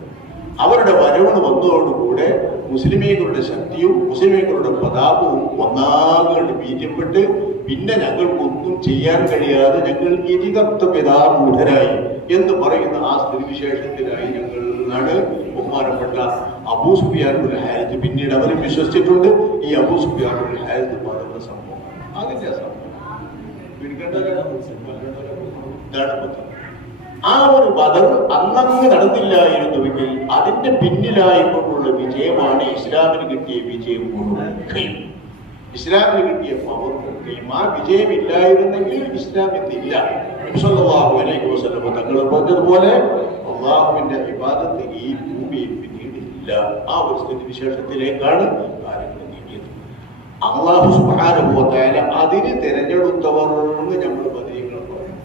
അവരുടെ വരവണ് വന്നതോടുകൂടെ മുസ്ലിമീങ്ങളുടെ ശക്തിയും മുസ്ലിമീങ്ങളുടെ പ്രതാപവും ഒന്നാകെ ബീജപ്പെട്ട് പിന്നെ ഞങ്ങൾക്കൊന്നും ചെയ്യാൻ കഴിയാതെ ഞങ്ങൾ ഇതികർത്ത പിതാമൂഢരായി എന്ന് പറയുന്ന ആ സ്ഥിതിവിശേഷത്തിലായി ഞങ്ങൾ എന്നാണ് ബഹുമാനപ്പെട്ട അബൂ സുഫിയാനുൽ ഹാരിസ്. പിന്നീട് അവരും വിശ്വസിച്ചിട്ടുണ്ട് ഈ അബൂ സുഫിയാനുൽ ഹാരിസ് പറയുന്ന സംഭവം. അതിന്റെ സംഭവം ആ ഒരു ബദർ അന്നങ്ങ് നടന്നില്ലായിരുന്നുവെങ്കിൽ അതിന്റെ പിന്നിലായിക്കൊണ്ടുള്ള വിജയമാണ് ഇസ്ലാമിന് കിട്ടിയ വിജയം മുഴുവൻ. ഇസ്ലാമിന് കിട്ടിയ പവർക്കും ആ വിജയമില്ലായിരുന്നെങ്കിൽ ഇസ്ലാം ഇന്നില്ല. നബി സല്ലല്ലാഹു അലൈഹി വസല്ലം തങ്ങൾ പറഞ്ഞതുപോലെ അല്ലാഹുവിന്റെ ഇബാദത്ത് ഈ ഭൂമിയിൽ പിന്നീട് ഇല്ല. ആ ഒരു സ്ഥിതിവിശേഷത്തിലേക്കാണ് കാര്യങ്ങൾ നീങ്ങിയത്. അല്ലാഹു സുബ്ഹാനഹു വ തആല അതിന് തിരഞ്ഞെടുത്തവർ എന്ന് നമ്മൾ ബദരീങ്ങൾ പറയും.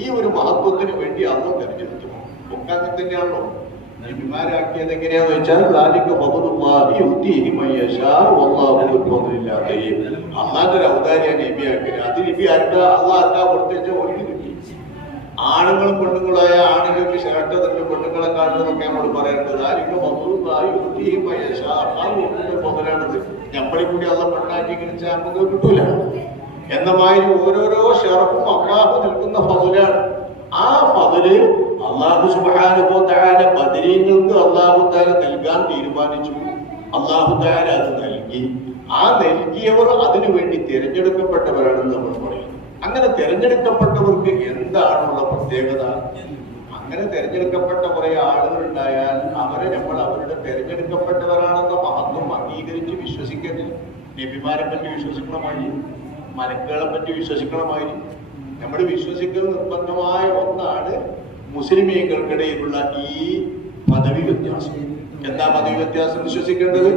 ഈ ഒരു മഹത്വത്തിന് വേണ്ടി അള്ളാഹു തിരഞ്ഞെടുത്തു. ഒക്കെ അങ്ങനെ തന്നെയാണല്ലോ. നബിമാരാക്കിയത് എങ്ങനെയാന്ന് വെച്ചാൽ അള്ളാന്റെ ഒരു ഔദാര്യ നബിയാക്കിയത്. അത് നബി ആർക്കാ? അള്ളാഹ് കൊടുത്തേച്ച ഒഴിഞ്ഞു കിട്ടി. ആണുങ്ങളും പെണ്ണുങ്ങളായ ആണുങ്ങൾക്ക് ശ്രേഷ്ഠതന്റെ പെണ്ണുങ്ങളെ കാണുന്നതൊക്കെ നമ്മൾ പറയേണ്ടത്. ആർക്കും മുതലാണത്. നമ്മളെ കൂടി അള്ള പെണ്ണാക്കി കളിച്ചാൽ നമുക്ക് കിട്ടൂല. എന്ന മാതിരി ഓരോരോ ഷറഫും അള്ളാഹു നൽകുന്ന ഫضലാണ്. ആ ഫضല് അള്ളാഹു സുബ്ഹാനഹു വ തആല ബദരീങ്ങൾക്ക് അള്ളാഹു തആല നൽകാൻ തീരുമാനിച്ചു. അള്ളാഹു തആല അത് നൽകി. ആ നൽകിയവർ അതിനു വേണ്ടി തിരഞ്ഞെടുക്കപ്പെട്ടവരാണെന്ന് നമ്മൾ പറയുന്നു. അങ്ങനെ തിരഞ്ഞെടുക്കപ്പെട്ടവർക്ക് എന്താണുള്ള പ്രത്യേകത? അങ്ങനെ തിരഞ്ഞെടുക്കപ്പെട്ട കുറെ ആളുകൾ ഉണ്ടായാൽ അവരെ നമ്മൾ അവരുടെ തിരഞ്ഞെടുക്കപ്പെട്ടവരാണെന്ന മഹത്വം അംഗീകരിച്ച് വിശ്വസിക്കരുത്. നബിമാരെ പറ്റി വിശ്വസിക്കണമായി, മലക്കുകളെ പറ്റി വിശ്വസിക്കണമായി. നമ്മൾ വിശ്വസിക്കുന്ന നിർബന്ധമായ ഒന്നാണ് മുസ്ലിമീങ്ങൾക്കിടയിലുള്ള ഈ പദവി വ്യത്യാസം. എന്താ പദവി വ്യത്യാസം? വിശ്വസിക്കേണ്ടത്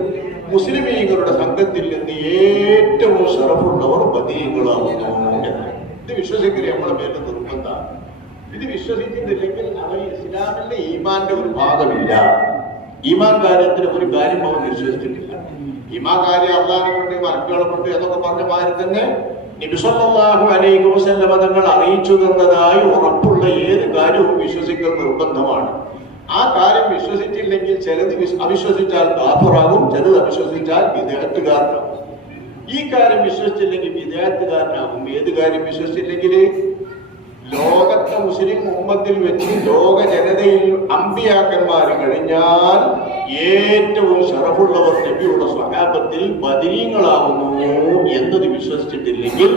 മുസ്ലിമീങ്ങളുടെ സംഘത്തിൽ നിന്ന് ഏറ്റവും ഷറഫുള്ളവർ ബദരീങ്ങളാവുന്നു എന്ന്. ഇത് വിശ്വസിക്കൽ നമ്മളെ മേലെ നിർബന്ധമാണ്. ഇത് വിശ്വസിക്കുന്നില്ലെങ്കിൽ അവർ ഇസ്ലാമിന്റെ ഈമാന്റെ ഒരു ഭാഗമില്ല. ഈമാൻ കാര്യത്തിൽ ഒരു കാര്യം അവർ വിശ്വസിച്ചിട്ടില്ല. ഈമാൻ കാര്യം അള്ളാഹിനെ കൊണ്ട് മലക്കുകളെ കൊണ്ട് എന്നൊക്കെ പറഞ്ഞ മാതിരി തന്നെ നബി സല്ലല്ലാഹു അലൈഹി വസല്ലം തങ്ങൾ അറിയിച്ചു തന്നതായി ഉറപ്പുള്ള ഏത് കാര്യവും വിശ്വസിക്കൽ നിർബന്ധമാണ്. ആ കാര്യം വിശ്വസിച്ചില്ലെങ്കിൽ ചിലത് അവിശ്വസിച്ചാൽ കാഫിറാകും, ചിലത് അവിശ്വസിച്ചാൽ വിദേഹത്തുകാരനാകും. ഈ കാര്യം വിശ്വസിച്ചില്ലെങ്കിൽ വിദേഹത്തുകാരനാകും. ഏത് കാര്യം വിശ്വസിച്ചില്ലെങ്കിൽ ലോകത്തെ മുസ്ലിം ഉമ്മത്തിൽ വെച്ച് ലോക ജനതയിൽ അമ്പിയാക്കന്മാർ കഴിഞ്ഞാൽ ഏറ്റവും ഷറഫുള്ളവർ നബിയുടെ സ്വഹാബത്തിൽ ബദരീങ്ങളാകുന്നു എന്നത് വിശ്വസിച്ചിട്ടില്ലെങ്കിൽ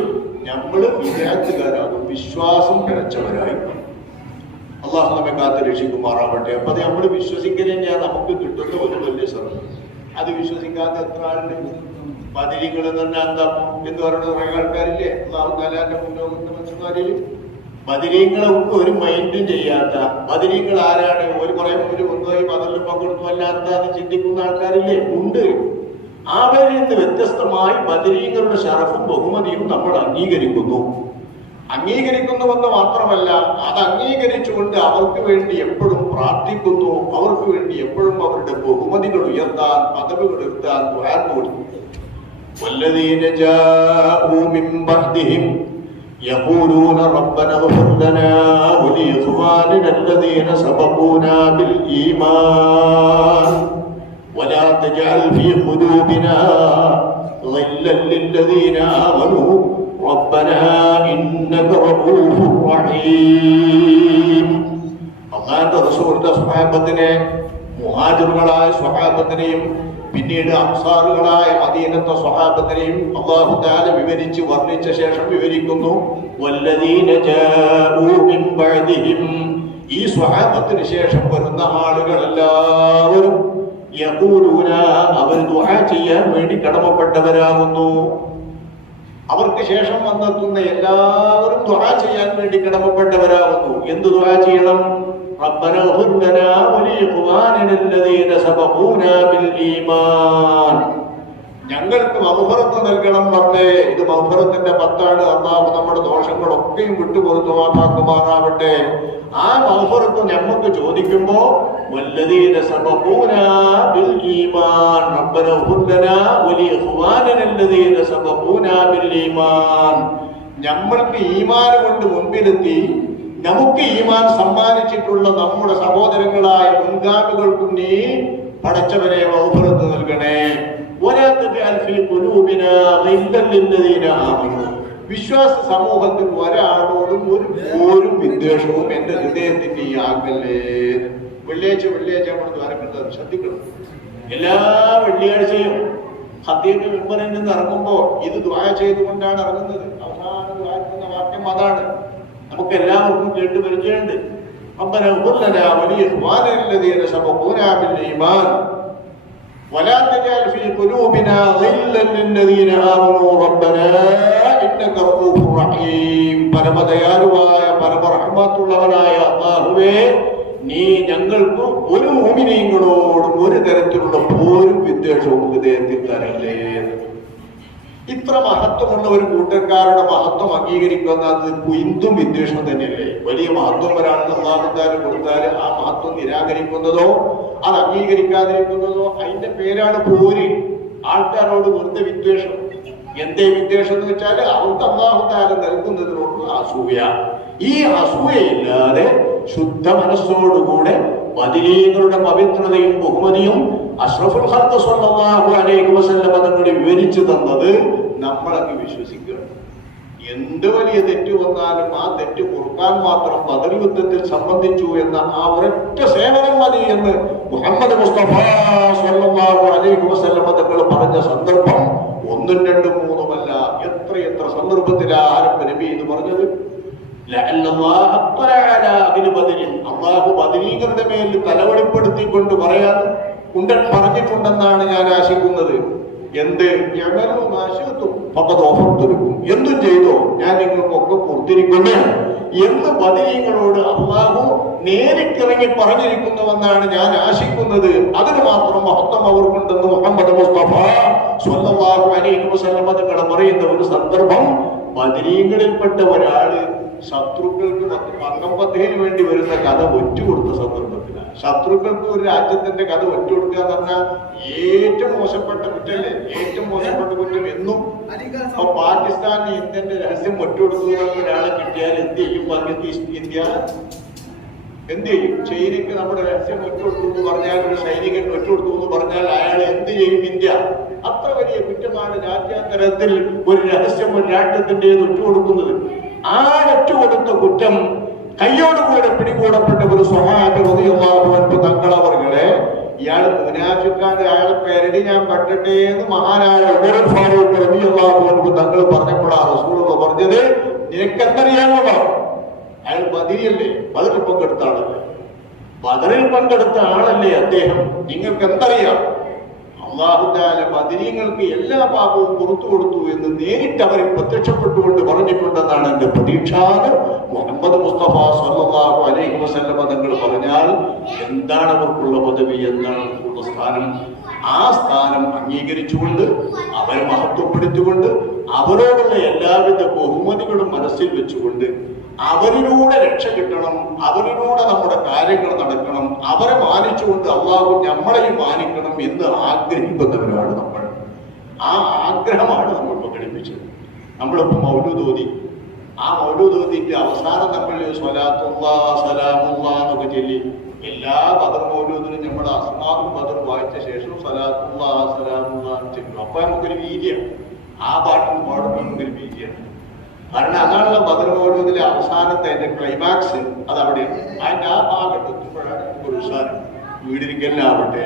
നമ്മൾ വിദേഹത്തുകാരാകും, വിശ്വാസം പിഴച്ചവരായി. അള്ളാഹു നമ്മെ കാത്ത് രക്ഷിക്കുമാറാവട്ടെ. അപ്പൊ അത് നമ്മൾ വിശ്വസിക്കൽ തന്നെയാ നമുക്ക് കിട്ടുന്ന ഒരു വലിയ ഷറഫ്. അത് വിശ്വസിക്കാത്ത എത്ര ആളുണ്ട്? ബദരീങ്ങൾ തന്നെ എന്താ എന്ന് പറയുന്നത് കുറെ ആൾക്കാരില്ലേ അള്ളാഹു തആലാന്റെ മുന്നോട്ട് മനുഷ്യന്മാരിൽ. ബദരീങ്ങളെ ഒരു മൈൻഡും ചെയ്യാത്ത ബദരീങ്ങൾ ആരാണ്? ഒരു ഒന്നായി പതിലും പങ്കെടുത്തു അല്ലാത്ത ചിന്തിക്കുന്ന ആൾക്കാരില്ലേ? ഉണ്ട്. അവരിൽ നിന്ന് വ്യത്യസ്തമായി ബദരീങ്ങളുടെ ഷറഫും ബഹുമതിയും നമ്മൾ അംഗീകരിക്കുന്നുവെന്ന് മാത്രമല്ല, അത് അംഗീകരിച്ചുകൊണ്ട് അവർക്ക് വേണ്ടി എപ്പോഴും പ്രാർത്ഥിക്കുന്നു. അവർക്ക് വേണ്ടി എപ്പോഴും അവരുടെ ബഹുമതികൾ ഉയർത്താൻ, പദവികൾ ഉയർത്താൻ ദുആ. വല്ലദീന ജാഊ മിൻ ബഅദിഹിം يقولون ربنا اغفر لنا ولإخواننا الذين سبقونا بالإيمان ولا تجعل في قلوبنا غلا للذين آمنوا ربنا إنك رؤوف رحيم. അല്ലാഹുവിന്റെ റസൂലിന്റെ സ്വഹാബത്തിനെ, മുഹാജിറുകളായ സ്വഹാബത്തിനെയും പിന്നീട് അൻസാറുകളായ മദീനത്തെ സ്വഹാബത്തിനെയും അല്ലാഹു തആല വിവരിച്ച് വർണ്ണിച്ച ശേഷം വിവരിക്കുന്നു, വല്ലദീന ജാഊ മിൻ ബഅദിഹിം, ഈ സ്വഹാബത്തിന് ശേഷം വരുന്ന ആളുകൾ എല്ലാവരും യഖൂലൂന, അവർ ദുആ ചെയ്യാൻ വേണ്ടി കടമപ്പെട്ടവരാകുന്നു. അവർക്ക് ശേഷം വന്നെത്തുന്ന എല്ലാവരും ദുആ ചെയ്യാൻ വേണ്ടി കടമപ്പെട്ടവരാകുന്നു. എന്ത് ദുആ ചെയ്യണം? ربنا اغفر لنا ولإخواننا الذين سبقونا بالإيمان, ഞങ്ങൾക്ക് മഗ്ഫിറത്ത് നൽകണം റബ്ബേ. ഇത് മഗ്ഫിറത്തിന്റെ 10 അല്ലാഹു നമ്മുടെ ദോഷങ്ങളൊക്കെയും വിട്ടുപുറത്തു മാറാവട്ടെ. ആ മഗ്ഫിറത്ത് നമുക്ക് ചോദിക്കുമ്പോ വല്ലദീന സബഖൂനാ ബിൽ ഈമാൻ റബ്ബന ഇഗ്ഫിർ ലനാ വലിഇഖ്വാനിന അല്ലദീന സബഖൂനാ ബിൽ ഈമാൻ, നമ്മൾക്ക് ഈമാൻ കൊണ്ട് മുൻപിലെത്തി നമുക്ക് ഈമാൻ സമ്മാനിച്ചിട്ടുള്ള നമ്മുടെ സഹോദരങ്ങളായ മുൻഗാമികൾക്കും നീ പടച്ചവനെ മഗ്ഫിറത്ത് നൽകണേ. വിശ്വാസ സമൂഹത്തിൽ ഒരാളോടും ഒരു വിദ്വേഷവും എന്റെ ഹൃദയത്തിന്റെ ഈ ആകല്ലേ. വെള്ളിയാഴ്ച നമ്മൾ ദ്വാരക്കുന്നത് ശ്രദ്ധിക്കണം. എല്ലാ വെള്ളിയാഴ്ചയും ഖതീബ് മിമ്പറിൽ നിന്ന് ഇറങ്ങുമ്പോ ഇത് ദുആ ചെയ്തുകൊണ്ടാണ് ഇറങ്ങുന്നത്. അവസാനം വായിക്കുന്ന വാക്യം അതാണ്. നമുക്ക് എല്ലാവർക്കും കേട്ട് പരിചയമുണ്ട്. ربنا اغفر لنا ولإخواننا الذين سبقونا بالإيمان ولا تجعل في قلوبنا غلا للذين آمنوا ربنا إنك رؤوف رحيم. പരമദയാലുവായ പരമറഹ്മത്തുള്ളവനായ അല്ലാഹുവേ, നീ ഞങ്ങൾക്ക് ഒരു മുഅ്മിനീങ്ങളോടും ഒരു തരത്തിലുള്ള പോരും വിദ്വേഷവും ഹൃദയത്തിൽ തരല്ലേ. ഇത്ര മഹത്വമുള്ള ഒരു കൂട്ടക്കാരുടെ മഹത്വം അംഗീകരിക്കുന്നത് കുന്തും വിദ്വേഷം തന്നെയല്ലേ? വലിയ മഹത്വം ഒരാൾക്ക് അല്ലാഹു തആല കൊടുത്താൽ ആ മഹത്വം നിരാകരിക്കുന്നതോ അത് അംഗീകരിക്കാതിരിക്കുന്നതോ അതിന്റെ പേരാണ് പോര്. ആൾക്കാരോട് വെറുതെ വിദ്വേഷം. എന്തേ വിദ്വേഷം എന്ന് വെച്ചാൽ അവർക്ക് അല്ലാഹു തആല നൽകുന്നതിനോടുള്ള അസൂയ. ഈ അസൂയയില്ലാതെ ശുദ്ധ മനസ്സോടുകൂടെ ബദരീങ്ങളുടെ പവിത്രതയും ബഹുമതിയും അഷ്റഫുൽ ഖൽഖ് സ്വല്ലല്ലാഹു അലൈഹി വസല്ലം തങ്ങളെ വിവരിച്ചു തന്നത് നമ്മളൊക്കെ വിശ്വസിക്കുകയാണ്. എന്ത് വലിയ തെറ്റ് വന്നാലും ആ തെറ്റ് പൊറുക്കാൻ മാത്രം ബദർ യുദ്ധത്തിൽ സംബന്ധിച്ചു എന്ന ആ ഒരൊറ്റ സേവനം മതി എന്ന് മുഹമ്മദ് മുസ്തഫ സ്വല്ലല്ലാഹു അലൈഹി വസല്ലം തങ്ങൾ പറഞ്ഞ സന്ദർഭം ഒന്നും രണ്ടും മൂന്നുമല്ല, എത്രയെത്ര സന്ദർഭത്തിലാണ് നബി എന്ന് പറഞ്ഞത്. അള്ളാഹു ബദരീകളുടെ മേൽ തലവെളിപ്പെടുത്തിക്കൊണ്ട് പറയാൻ പറഞ്ഞിട്ടുണ്ടെന്നാണ് ഞാൻ ആശിക്കുന്നത്. എന്ത് എന്തും ചെയ്തോ, ഞാൻ നിങ്ങൾക്കൊക്കെ പൂർത്തിരിക്കുന്നു എന്ന് ബദരീങ്ങളോട് അള്ളാഹു നേരിട്ടിറങ്ങി പറഞ്ഞിരിക്കുന്നുവെന്നാണ് ഞാൻ ആശിക്കുന്നത്. അതിന് മാത്രം മഹത്വം അവർക്കുണ്ടെന്ന് മുഹമ്മദ് മുസ്തഫ സ്വല്ലല്ലാഹു അലൈഹി വസല്ലം തങ്ങൾ പറയുന്ന ഒരു സന്ദർഭം, ബദരീങ്ങളിൽപ്പെട്ട ഒരാള് ശത്രുക്കൾക്ക് അംഗംപദ്ധതിന് വേണ്ടി വരുന്ന കഥ ഒറ്റുകൊടുത്ത സന്ദർഭത്തിലാണ്. ശത്രുക്കൾക്ക് ഒരു രാജ്യത്തിന്റെ കഥ ഒറ്റുകൊടുക്കുക എന്ന് പറഞ്ഞാൽ ഏറ്റവും മോശപ്പെട്ട കുറ്റല്ലേ? ഏറ്റവും മോശപ്പെട്ട കുറ്റം എന്നും. അപ്പൊ പാകിസ്ഥാനിൽ ഇന്ത്യന്റെ രഹസ്യം ഒറ്റുകൊടുക്കുക ഒരാളെ കിട്ടിയാൽ എന്ത് ചെയ്യും? ഇന്ത്യ എന്ത് ചെയ്യും? ചൈനയ്ക്ക് നമ്മുടെ രഹസ്യം ഒറ്റുകൊടുത്തു എന്ന് പറഞ്ഞാൽ, ഒരു സൈനികൻ ഒറ്റുകൊടുത്തു എന്ന് പറഞ്ഞാൽ അയാൾ എന്ത് ചെയ്യും? ഇന്ത്യ. അത്ര വലിയ കുറ്റമാണ് രാജ്യാന്തരത്തിൽ ഒരു രഹസ്യം ഒരു രാഷ്ട്രത്തിൻ്റെത് ഒറ്റുകൊടുക്കുന്നത്. ആ ഒറ്റുകൊടുത്ത കുറ്റം കയ്യോടുകൂടെ പിടികൂടപ്പെട്ട ഒരു സ്വഹാബി റളിയല്ലാഹു അൻഹു തങ്ങളവர்களെ, ഇയാൾ മുനാഫിഖാണ്, അയാളെ പേരടി ഞാൻ പറ്റട്ടെ എന്ന് മഹാനായ ഉമർ ഫാറൂഖ് റളിയല്ലാഹു അൻഹു തങ്ങൾ പറഞ്ഞപ്പോഴാണ് റസൂലുള്ളാഹി പറഞ്ഞത്, നിനക്കെന്തറിയാമോ? അയാൾ ബദരിയല്ലേ, ബദറിൽ പങ്കെടുത്ത ആളല്ലേ, ബദറിൽ പങ്കെടുത്ത ആളല്ലേ അദ്ദേഹം, നിങ്ങൾക്ക് എന്തറിയാം? അല്ലാഹു തആല ബദരീങ്ങൾക്ക് എല്ലാ പാപവും പുറത്തു കൊടുത്തു എന്ന് നേരിട്ട് അവരെ പ്രത്യക്ഷപ്പെട്ടുകൊണ്ട് പറഞ്ഞിട്ടുണ്ടെന്നാണ് എന്റെ പ്രതീക്ഷ. മുഹമ്മദ് മുസ്തഫ സ്വല്ലല്ലാഹു അലൈഹി വസല്ലം തങ്ങൾ പറഞ്ഞാൽ എന്താണ് അവർക്കുള്ള പദവി, എന്താണ് അവർക്കുള്ള സ്ഥാനം? ആ സ്ഥാനം അംഗീകരിച്ചുകൊണ്ട് അവരെ മഹത്വപ്പെടുത്തിക്കൊണ്ട് അവരോടുള്ള എല്ലാവിധ ബഹുമതികളും മനസ്സിൽ വെച്ചുകൊണ്ട് അവരിലൂടെ രക്ഷ കിട്ടണം, അവരിലൂടെ നമ്മുടെ കാര്യങ്ങൾ നടക്കണം, അവരെ മാനിച്ചുകൊണ്ട് അള്ളാഹു നമ്മളെയും മാനിക്കണം എന്ന് ആഗ്രഹിക്കുന്നവരാണ് നമ്മൾ. ആ ആഗ്രഹമാണ് നമ്മൾ പ്രകടിപ്പിച്ചത്. നമ്മളിപ്പോൾ മൗലൂദ് ഓതി, ആ മൗലൂദ് ഓതിക്ക് അവസാനം നമ്മൾ സ്വലാത്തുല്ലാ സലാമുല്ലാ എന്നൊക്കെ ചൊല്ലി എല്ലാ ബദർ മൗലൂദിനും നമ്മൾ അസ്മാഉൽ ബദർ വായിച്ച ശേഷം സ്വലാത്തുല്ലാ സലാമുല്ലാ ചൊല്ലും. അപ്പൊ നമുക്കൊരു വീര്യാണ്, ആ പാട്ടും പാടുമ്പോൾ നമുക്കൊരു വീര്യാണ്. കാരണം അതാണല്ലോ ബദർ മൗലൂദിലെ അവസാനത്തെ അതിന്റെ ക്ലൈമാക്സ്, അതവിടെയാണ്. അതിന്റെ ആ ഭാഗത്ത് എത്തുമ്പോഴാണ് ഒരു ഉത്സാഹം. വീടിരിക്കലിനാവട്ടെ,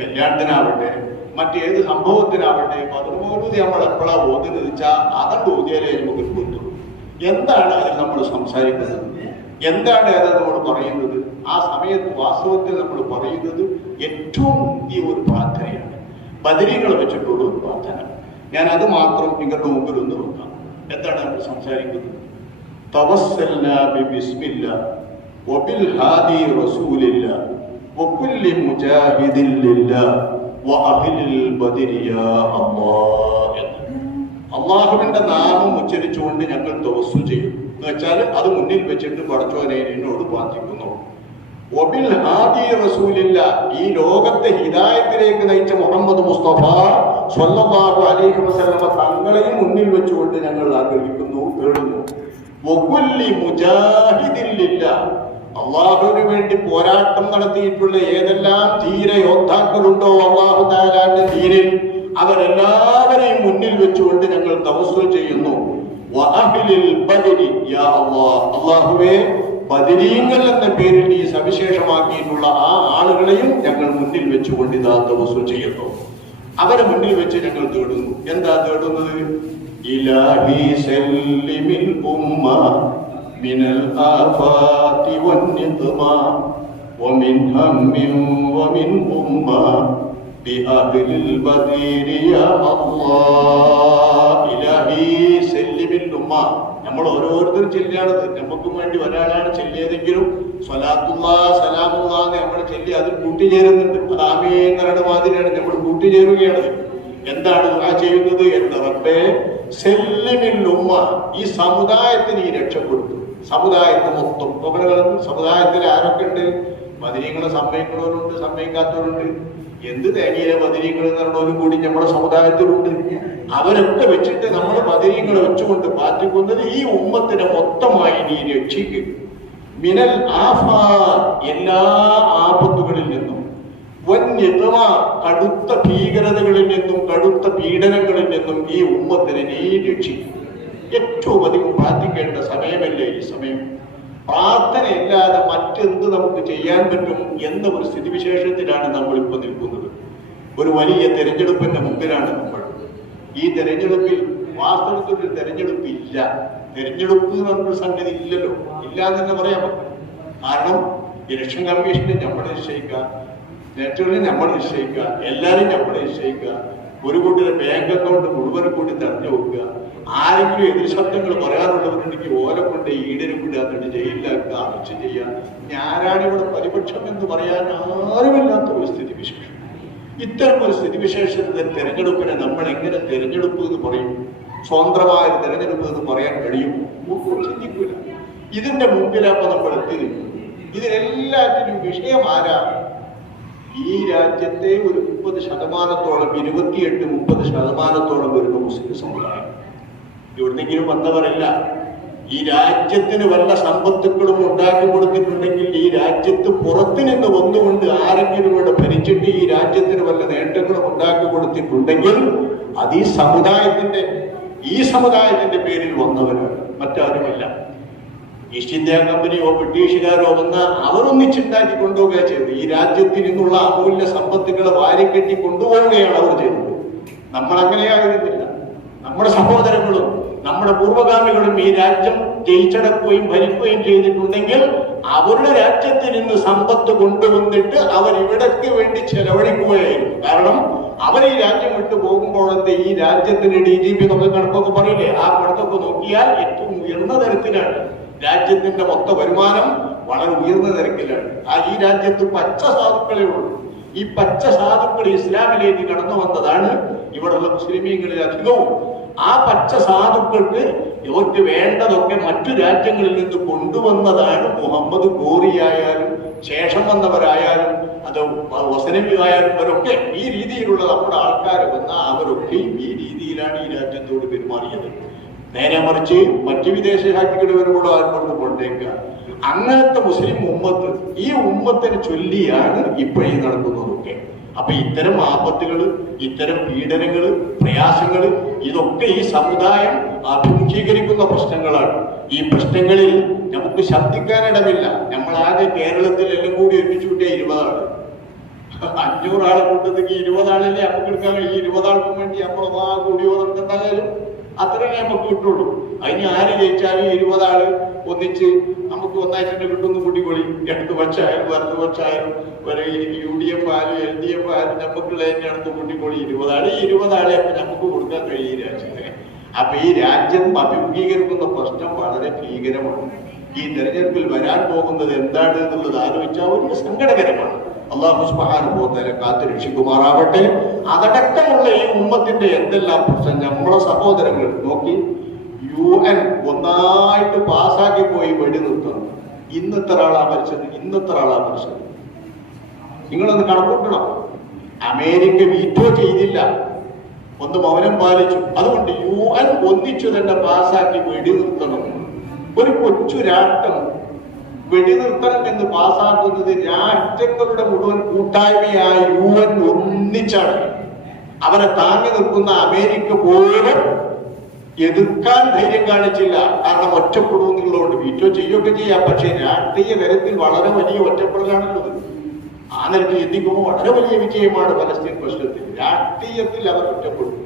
കല്യാണത്തിനാവട്ടെ, മറ്റേത് സംഭവത്തിനാവട്ടെ, ബദർ മൗലൂദ് നമ്മൾ എപ്പോഴാണ് ഓതുന്നത് വെച്ചാൽ അതണ്ട് ഓതിയാലേ നമുക്ക് കിട്ടും. എന്താണ് അതിൽ നമ്മൾ സംസാരിക്കുന്നത്, എന്താണ് അത് നമ്മൾ പറയുന്നത്? ആ സമയത്ത് വാസ്തവത്തിൽ നമ്മൾ പറയുന്നത് ഏറ്റവും വലിയ ഒരു പ്രാർത്ഥനയാണ്, ബദരീകളെ വെച്ചിട്ടുള്ള ഒരു പ്രാർത്ഥന. ഞാൻ അത് മാത്രം നിങ്ങളുടെ മുമ്പിൽ ഒന്ന് നോക്കാം. എന്താണ് നമ്മൾ സംസാരിക്കുന്നത്? തവസ്സൽനാ ബിസ്മില്ലാ വബിൽ ഹാദി റസൂലില്ലാ വകുല്ലി മുജാഹിദിൻ ലില്ലാ വഅഹ്ലിൽ ബദരി യാ അല്ലാഹ്. അള്ളാഹുവിന്റെ നാമം ഉച്ചരിച്ചുകൊണ്ട് ഞങ്ങൾ തവസ്സുൽ ചെയ്യും എന്ന് വെച്ചാൽ അത് മുന്നിൽ വെച്ചിട്ട് പടച്ചോനെ എന്നോട് പ്രാർത്ഥിക്കുന്നു. വബിൽ ഹാദി റസൂലില്ലാ, ഈ ലോകത്തെ ഹിദായത്തിലേക്ക് നയിച്ച മുഹമ്മദ് മുസ്തഫ സ്വല്ലല്ലാഹു അലൈഹി വസല്ലം തങ്ങളെയും മുന്നിൽ വെച്ചുകൊണ്ട് ഞങ്ങൾ ആഗ്രഹിക്കുന്നു, തേടുന്നു. വകുല്ലി മുജാഹിദിൻ ലില്ലാ, അള്ളാഹുവിന് വേണ്ടി പോരാട്ടം നടത്തിയിട്ടുള്ള ഏതെല്ലാം ധീര യോദ്ധാക്കളുണ്ടോ അള്ളാഹു തആലാന്റെ ദീനിൽ, അവരെല്ലാവരെയും മുന്നിൽ വെച്ചുകൊണ്ട് ഞങ്ങൾ തവസ്സുൽ ചെയ്യുന്നു. വഅഹ്ലിൽ ബദരി യാ അല്ലാഹ്, അല്ലാഹുവേ ബദരീങ്ങൾ എന്ന പേരിൽ ഈ സവിശേഷമാക്കിയിട്ടുള്ള ആ ആളുകളെയും ഞങ്ങൾ മുന്നിൽ വെച്ചുകൊണ്ട് ഇതാ തവസ്സുൽ ചെയ്യുന്നു. അവരെ മുന്നിൽ വെച്ച് ഞങ്ങൾ തേടുന്നു. എന്താ തേടുന്നത്? ഇലാഹി സല്ലിമിൽ ഉമ്മ മിനൽ ആഫാതി വന്നിഖ്മാ വമിൻ ഹമ്മിൻ വമിൻ ഉമ്മ ബിഅഹ്ലിൽ ബദരി യാ അല്ലാഹ്. ഇലാഹി സല്ലിമിൽ ഉമ്മ, നമ്മൾ ഓരോരുത്തരും ചെല്ലിയാണത്. നമുക്കും വേണ്ടി ഒരാളാണ് ചെല്ലിയതെങ്കിലും സ്വലാത്തുല്ലാ സലാമുല്ലാ നമ്മൾ ചെല്ലി അത് കൂട്ടിച്ചേരുന്നുണ്ട്. അത് ആമീൻ എന്നറിയുടെ മാതിരിയാണ് നമ്മൾ കൂട്ടിച്ചേരുകയാണ്. എന്താണ് ആ ചെയ്യുന്നത്? എന്റെ റബ്ബേ സല്ലിമിൽ ഉമ്മ, ഈ സമുദായത്തിന് ഈ രക്ഷപ്പെടുത്തും. സമുദായത്തെ മൊത്തം സമുദായത്തിൽ ആരൊക്കെ ഉണ്ട്? ബദരീങ്ങളെ സമ്മതിക്കുന്നവരുണ്ട്, സമ്മതിക്കാത്തവരുണ്ട്. എന്ത് തേങ്ങയിലെ ബദരീങ്ങൾ എന്ന് പറഞ്ഞവരും കൂടി നമ്മുടെ സമുദായത്തിലുണ്ട്. അവരൊക്കെ വെച്ചിട്ട് നമ്മൾ ബദരീങ്ങളെ വെച്ചുകൊണ്ട് പ്രാർത്ഥിക്കുന്നത് ഈ ഉമ്മത്തിനെ മൊത്തമായി നീ രക്ഷിക്കുക. മിനൽ ആഫാ, എല്ലാ ആപത്തുകളിൽ നിന്നും, വന്യതമ, കടുത്ത ഭീകരതകളിൽ നിന്നും കടുത്ത പീഡനങ്ങളിൽ നിന്നും ഈ ഉമ്മത്തിനെ നീ രക്ഷിക്കും. ഏറ്റവും അധികം പ്രാർത്ഥിക്കേണ്ട സമയമല്ലേ ഈ സമയം. പ്രാർത്ഥനയില്ലാതെ മറ്റെന്ത് നമുക്ക് ചെയ്യാൻ പറ്റും എന്ന ഒരു സ്ഥിതിവിശേഷത്തിലാണ് നമ്മൾ ഇപ്പോൾ നിൽക്കുന്നത്. ഒരു വലിയ തെരഞ്ഞെടുപ്പിന്റെ മുമ്പിലാണ് നമ്മൾ. ഈ തെരഞ്ഞെടുപ്പിൽ വാസ്തവത്തിൽ ഒരു തെരഞ്ഞെടുപ്പ് ഇല്ല. തെരഞ്ഞെടുപ്പ് എന്ന് പറഞ്ഞൊരു സംഗതി ഇല്ലല്ലോ, ഇല്ല എന്ന് തന്നെ പറയാൻ പറ്റും. കാരണം ഇലക്ഷൻ കമ്മീഷനെ നമ്മൾ നിശ്ചയിക്കുക, നെറ്റുകളിൽ നമ്മൾ നിശ്ചയിക്കുക, എല്ലാവരും നമ്മൾ നിശ്ചയിക്കുക, ഒരു കൂട്ടിയുടെ ബാങ്ക് അക്കൗണ്ട് മുഴുവൻ കൂടി തെരഞ്ഞു വെക്കുക, ആരെങ്കിലും എതിർ ശബ്ദങ്ങൾ പറയാനുള്ളവരുണ്ടെങ്കിൽ ഓല കൊണ്ട് ഈടരും വിടാത്തിട്ട് ജയിലിലാക്കുക, അറസ്റ്റ് ചെയ്യുക. ഞാനാണ് ഇവിടെ പരിപക്ഷം എന്ന് പറയാൻ ആരുമില്ലാത്ത ഒരു സ്ഥിതിവിശേഷം. ഇത്തരം ഒരു സ്ഥിതിവിശേഷത്തിൽ തെരഞ്ഞെടുപ്പിനെ നമ്മൾ എങ്ങനെ തെരഞ്ഞെടുപ്പ് എന്ന് പറയും? സ്വതന്ത്രമായ തെരഞ്ഞെടുപ്പ് എന്ന് പറയാൻ കഴിയുമോ? ഒന്നും ചിന്തിക്കൂല. ഇതിന്റെ മുമ്പിലപ്പോ നമ്മൾ എത്തി നിൽക്കും. ഇതിനെല്ലാത്തിനും വിഷയം ആരാ? ഈ രാജ്യത്തെ ഒരു 30%, 28-30% വരുന്ന മുസ്ലിം സമുദായം. എവിടുന്നെങ്കിലും വന്നവരല്ല. ഈ രാജ്യത്തിന് വല്ല സമ്പത്തുക്കളും ഉണ്ടാക്കി കൊടുത്തിട്ടുണ്ടെങ്കിൽ, ഈ രാജ്യത്ത് പുറത്തു നിന്ന് വന്നുകൊണ്ട് ആരെങ്കിലും ഇവിടെ ഭരിച്ചിട്ട് ഈ രാജ്യത്തിന് വല്ല നേട്ടങ്ങളും ഉണ്ടാക്കി കൊടുത്തിട്ടുണ്ടെങ്കിൽ അത് ഈ സമുദായത്തിന്റെ പേരിൽ വന്നവരാണ്, മറ്റാരുമല്ല. ഈസ്റ്റ് ഇന്ത്യ കമ്പനിയോ ബ്രിട്ടീഷുകാരോ വന്ന അവരൊന്നിച്ചുണ്ടാക്കി കൊണ്ടുപോവുക ചെയ്തത്. ഈ രാജ്യത്തിൽ നിന്നുള്ള അമൂല്യ സമ്പത്തുകളെ വാരിക്കെട്ടി കൊണ്ടുപോവുകയാണ് അവർ ചെയ്തത്. നമ്മൾ അങ്ങനെയായിരുന്നില്ല. നമ്മുടെ സഹോദരങ്ങളും നമ്മുടെ പൂർവ്വഗാമികളും ഈ രാജ്യം ജയിച്ചടക്കുകയും ഭരിക്കുകയും ചെയ്തിട്ടുണ്ടെങ്കിൽ അവരുടെ രാജ്യത്തിൽ നിന്ന് സമ്പത്ത് കൊണ്ടുവന്നിട്ട് അവർ ഇവിടേക്ക് വേണ്ടി ചെലവഴിക്കുകയായിരുന്നു. കാരണം അവർ ഈ രാജ്യം വിട്ടു പോകുമ്പോഴത്തെ ഈ രാജ്യത്തിന്റെ DGP എന്നൊക്കെ കണക്കൊക്കെ പറയില്ലേ, ആ കണക്കൊക്കെ നോക്കിയാൽ ഏറ്റവും ഉയർന്ന തരത്തിലാണ്. രാജ്യത്തിന്റെ മൊത്ത വരുമാനം വളരെ ഉയർന്ന നിരക്കിലാണ്. ഈ രാജ്യത്ത് പച്ച സാധുക്കളേ ഉള്ളൂ. ഈ പച്ച സാധുക്കൾ ഇസ്ലാമിലേക്ക് കടന്നു വന്നതാണ് ഇവിടെയുള്ള മുസ്ലിമീങ്ങളിൽ അധികവും. ആ പച്ച സാധുക്കൾക്ക് ഇവർക്ക് വേണ്ടതൊക്കെ മറ്റു രാജ്യങ്ങളിൽ നിന്ന് കൊണ്ടുവന്നതാണ്. മുഹമ്മദ് ഗോറിയായാലും ശേഷം വന്നവരായാലും അത് വസനവിയായാലും അവരൊക്കെ ഈ രീതിയിലുള്ള നമ്മുടെ ആൾക്കാർ വന്ന അവരൊക്കെയും ഈ രീതിയിലാണ് ഈ രാജ്യത്തോട് പെരുമാറിയത്. നേരെ മറിച്ച് മറ്റു വിദേശ രാജ്യങ്ങൾ വരുമ്പോൾ ആർക്കൊണ്ട് കൊണ്ടേക്കുക. അങ്ങനത്തെ മുസ്ലിം ഉമ്മത്ത്, ഈ ഉമ്മത്തിനെ ചൊല്ലിയാണ് ഇപ്പോഴീ നടക്കുന്നതൊക്കെ. അപ്പൊ ഇത്തരം ആപത്തുകള്, ഇത്തരം പീഡനങ്ങള്, പ്രയാസങ്ങള്, ഇതൊക്കെ ഈ സമുദായം അഭിമുഖീകരിക്കുന്ന പ്രശ്നങ്ങളാണ്. ഈ പ്രശ്നങ്ങളിൽ നമുക്ക് ശബ്ദിക്കാനിടമില്ല. നമ്മളാകെ കേരളത്തിൽ എല്ലാം കൂടി ഒരുമിച്ച് കൂട്ടിയ 20 ആള്, 500 ആളെ കൂട്ടത്തേക്ക് 20 ആളല്ലേ നമുക്ക് എടുക്കാൻ. ഈ 20 ആൾക്കും വേണ്ടി നമ്മൾ കൂടിയോ എന്തായാലും അത്രേ നമുക്ക് കിട്ടുള്ളൂ. അതിന് ആര് ജയിച്ചാലും 20 ആള് ഒന്നിച്ച് നമുക്ക് ഒന്നായിട്ട് കിട്ടുന്ന കൂട്ടിക്കൊളി. ഇടതുപക്ഷായാലും വലതുപക്ഷായാലും UDF ആയാലും LDF ആയാലും നമുക്കുള്ള അടുത്ത് കൂട്ടിക്കൊളി 20 ആള്. ഈ 20 ആളെ അപ്പൊ നമുക്ക് കൊടുക്കാൻ കഴിയും രാജ്യത്തിന്. അപ്പൊ ഈ രാജ്യം അഭിമുഖീകരിക്കുന്ന പ്രശ്നം വളരെ ഭീകരമാണ്. ഈ തെരഞ്ഞെടുപ്പിൽ വരാൻ പോകുന്നത് എന്താണ് എന്നുള്ളത് ആലോചിച്ചാൽ വലിയ സങ്കടകരമാണ്. അല്ലാഹു സുബ്ഹാനഹു വ തആല കാത്തു രക്ഷിക്കുമാറാവട്ടെ. അതടക്കമുള്ള ഈ ഉമ്മത്തിന്റെ എന്തെല്ലാം പ്രശ്നം നമ്മളെ സഹോദരങ്ങൾ നോക്കി. UN ഒന്നായിട്ട് പാസ്സാക്കി പോയി വെടി നിർത്തണം. ഇന്നത്തെ ആളാ മരിച്ചത്. നിങ്ങളൊന്ന് കണക്കൂട്ടണം. അമേരിക്ക വീറ്റോ ചെയ്തില്ല, ഒന്ന് മൗനം പാലിച്ചു. അതുകൊണ്ട് UN ഒന്നിച്ചു തന്നെ പാസ്സാക്കി വെടി നിർത്തണം. ഒരു കൊച്ചു രാഷ്ട്രം വെടിനിർത്തണം എന്ന് പാസ്സാക്കുന്നത് രാഷ്ട്രങ്ങളുടെ മുഴുവൻ കൂട്ടായ്മയായ UN ഒന്നിച്ചാണ്. അവരെ താങ്ങി നിൽക്കുന്ന അമേരിക്ക പോലും എതിർക്കാൻ ധൈര്യം കാണിച്ചില്ല. കാരണം ഒറ്റപ്പെടുന്നുള്ളതുകൊണ്ട് വീറ്റോ ചെയ്യുകയൊക്കെ ചെയ്യാം. പക്ഷെ രാഷ്ട്രീയ തലത്തിൽ വളരെ വലിയ ഒറ്റപ്പെടലാണുള്ളത്. ആ നിലയ്ക്ക് ചിന്തിക്കുമ്പോൾ വളരെ വലിയ വിജയമാണ് പലസ്തീൻ പ്രശ്നത്തിൽ. രാഷ്ട്രീയത്തിൽ അവർ ഒറ്റപ്പെടും,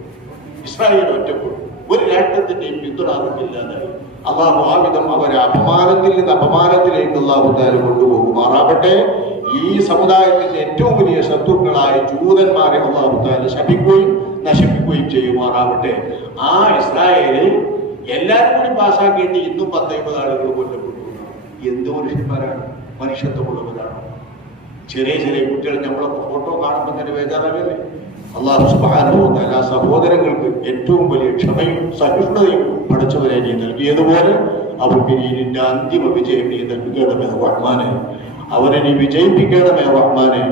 ഇസ്രായേൽ ഒറ്റപ്പെടും, ഒരു രാഷ്ട്രത്തിന്റെയും പിന്തുണ അവർക്കില്ലാതായി. അള്ളാഹു ആവിധം അവരെ അപമാനത്തിൽ നിന്ന് അപമാനത്തിലേക്ക് അള്ളാഹു താല കൊണ്ടുപോകുമാറാവട്ടെ. ഈ സമുദായത്തിന്റെ ഏറ്റവും വലിയ ശത്രുക്കളായ ജൂതന്മാരെ അള്ളാഹു താല ശപിക്കുകയും നശിപ്പിക്കുകയും ചെയ്യുമാറാവട്ടെ. ആ ഇസ്രായേലിൽ എല്ലാവരും കൂടി പാസ്സാക്കേണ്ടി ഇന്നും 10-50 ആളുകൾ കൊല്ലപ്പെട്ടു. എന്ത് മനുഷ്യന്മാരാണ്, മനുഷ്യത്വമുള്ളവരാണ്. ചെറിയ കുട്ടികൾ നമ്മളൊക്കെ ഫോട്ടോ കാണുമ്പോൾ തന്നെ ബേജാറാകല്ലേ. അല്ലാഹു സുബ്ഹാനഹു വ തആല സഹോദരങ്ങൾക്ക് ഏറ്റവും വലിയ ക്ഷമയും സഹിഷ്ണുതയും പഠിച്ചവരെ നീ നൽകിയതുപോലെ അവർക്ക് നീ അന്തിമ വിജയം നീ നൽകണമേ റഹ്മാനെ. അവരെ നീ വിജയിപ്പിക്കണമേ റഹ്മാനെ.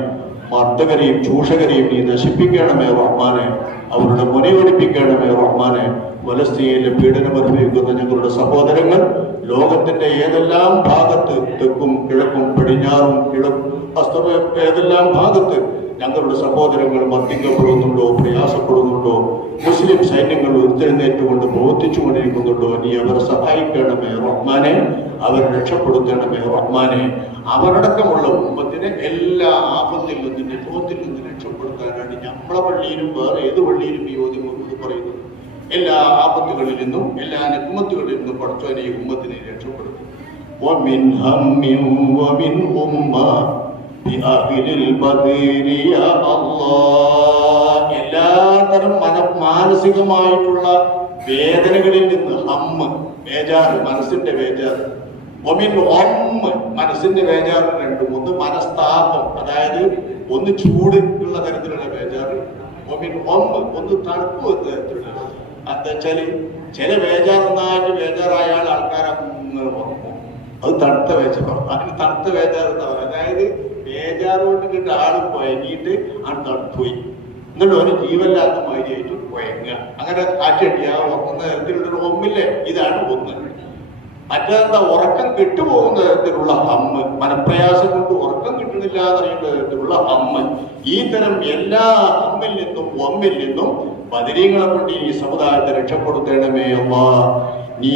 മർദ്ദകരെയും ചൂഷകരെയും നീ നശിപ്പിക്കണമേ റഹ്മാനെ. അവരുടെ മുനയൊടിപ്പിക്കണമേ റഹ്മാനെ. ഫലസ്തീനിലെ പീഡനം അനുഭവിക്കുന്ന ഞങ്ങളുടെ സഹോദരങ്ങൾ ലോകത്തിന്റെ ഏതെല്ലാം ഭാഗത്ത്, തെക്കും കിഴക്കും പടിഞ്ഞാറും ഏതെല്ലാം ഭാഗത്ത് ഞങ്ങളുടെ സഹോദരങ്ങൾ മർദ്ദിക്കപ്പെടുന്നുണ്ടോ, പ്രയാസപ്പെടുന്നുണ്ടോ, മുസ്ലിം സൈന്യങ്ങൾ ഉയർത്തെഴുന്നേറ്റുകൊണ്ട് പ്രവർത്തിച്ചുകൊണ്ടിരിക്കുന്നുണ്ടോ, നീ അവരെ സഹായിക്കണമേ റഹ്മാനെ. അവരെ രക്ഷപ്പെടുത്തണമേ റഹ്മാനെ. അവരടക്കമുള്ള ഉമ്മത്തിനെ എല്ലാ ആപത്തിൽ നിന്നും വിഭവത്തിൽ നിന്നും രക്ഷപ്പെടുത്താനാണ് നമ്മളെ പള്ളിയിലും വേറെ ഏത് പള്ളിയിലും ഈ ഓതി പറയുന്നത്. എല്ലാ ആപത്തുകളിൽ നിന്നും എല്ലാ നിക്കുമത്തുകളിൽ നിന്നും പഠിച്ചവനെ ഈ ഉമ്മത്തിനെ രക്ഷപ്പെടുത്തും. എല്ലാതരം മാനസികമായിട്ടുള്ള വേദനകളിൽ നിന്ന് ബേജാറ്, മനസ്സിന്റെ ബേജാറ്, മനസ്സിന്റെ ബേജാറ് രണ്ടും. ഒന്ന് മനസ്താപം, അതായത് ഒന്ന് ചൂട് ഉള്ള തരത്തിലുള്ള ബേജാറ്, ഒന്ന് തണുപ്പ് തരത്തിലുള്ള. എന്താ വെച്ചാല് ചില ബേജാറൊന്നായിട്ട് ബേജാറായ ആൾക്കാരെ ഉറങ്ങും, അത് തണുത്ത ബേജാറ്. അതിന് തണുത്ത ബേജാറ് എന്താ പറയുക, അതായത് ബേജാറ് കൊണ്ട് കിട്ട ആള് കുഴങ്ങിയിട്ട് ആണ് തണുത്തുപോയി, എന്നിട്ട് ഒരു ജീവല്ലാത്ത മാതിരിയായിട്ട് കുഴങ്ങുക. അങ്ങനെ കാറ്റടിയാ ഉറങ്ങുന്ന തരത്തിലുള്ളൊരു ഒമ്മില്ലേ, ഇതാണ് ഒന്ന്. മറ്റേതെന്താ, ഉറക്കം കെട്ടുപോകുന്ന തരത്തിലുള്ള മനപ്രയാസം കൊണ്ട് ഉറക്കം കിട്ടുന്നില്ല എന്നറിയുന്ന തരത്തിലുള്ള ഈ തരം എല്ലാ ഒമ്മിൽ നിന്നും ബദരീങ്ങളെ കൊണ്ട് ഈ സമുദായത്തെ രക്ഷപ്പെടുത്തണമേ അല്ലാഹ്. നീ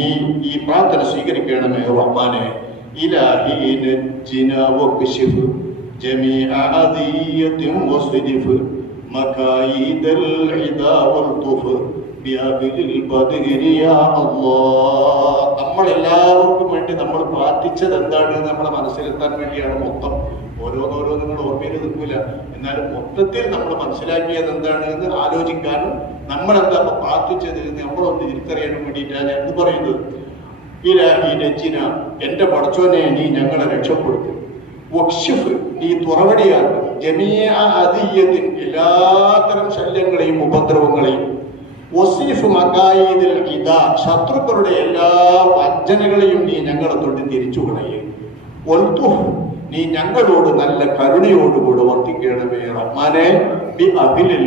ഈ പ്രാർത്ഥന സ്വീകരിക്കണമേ റഹ്മാനെ. ഇലാഹി നജ്ജിനാ വക്ശിഫ് ജമീഅ അദിയതിൻ വസ്ദിഫ് മകായിദൽ ഇദാ വൽതുഫ് ബിഅബിൽ ബദരി യാ അല്ലാഹ്. നമ്മളെല്ലാവർക്കും വേണ്ടി നമ്മൾ പ്രാർത്ഥിച്ചത് എന്താണ് നമ്മളെ മനസ്സിലെത്താൻ വേണ്ടിയാണ്. മൊത്തം ഓരോന്നോരോന്നും ഓർമ്മയിൽ നിൽക്കില്ല, എന്നാലും മൊത്തത്തിൽ നമ്മൾ മനസ്സിലാക്കിയത് എന്താണ് എന്ന് ആലോചിക്കാനും നമ്മളെന്താ പ്രാർത്ഥിച്ചത് എന്ന് നമ്മളൊന്ന് തിരിച്ചറിയാനും വേണ്ടിയിട്ടാണ് എന്ന് പറയുന്നത്. ഇലാഹി നജ്ജിന, എന്റെ പടച്ചോനെ നീ ഞങ്ങളെ രക്ഷപ്പെടുത്തും. വക്ഷിഫ്, നീ തുറവടിയാക്കും. ജമീഅ അദിയ്യത്തിൻ, എല്ലാത്തരം ശല്യങ്ങളെയും ഉപദ്രവങ്ങളെയും. വസ്രിഫ് മകായിദിൽ ഇദാ, ശത്രുക്കളുടെ എല്ലാ വഞ്ചനകളെയും നീ ഞങ്ങളെ തൊട്ട് തിരിച്ചു കളയും. വൽതുഫ്, നീ ഞങ്ങളോട് നല്ല കരുണയോടുകൂടെ വർത്തിക്കണമേ റഹ്മാനെ. ബി അബിലിൽ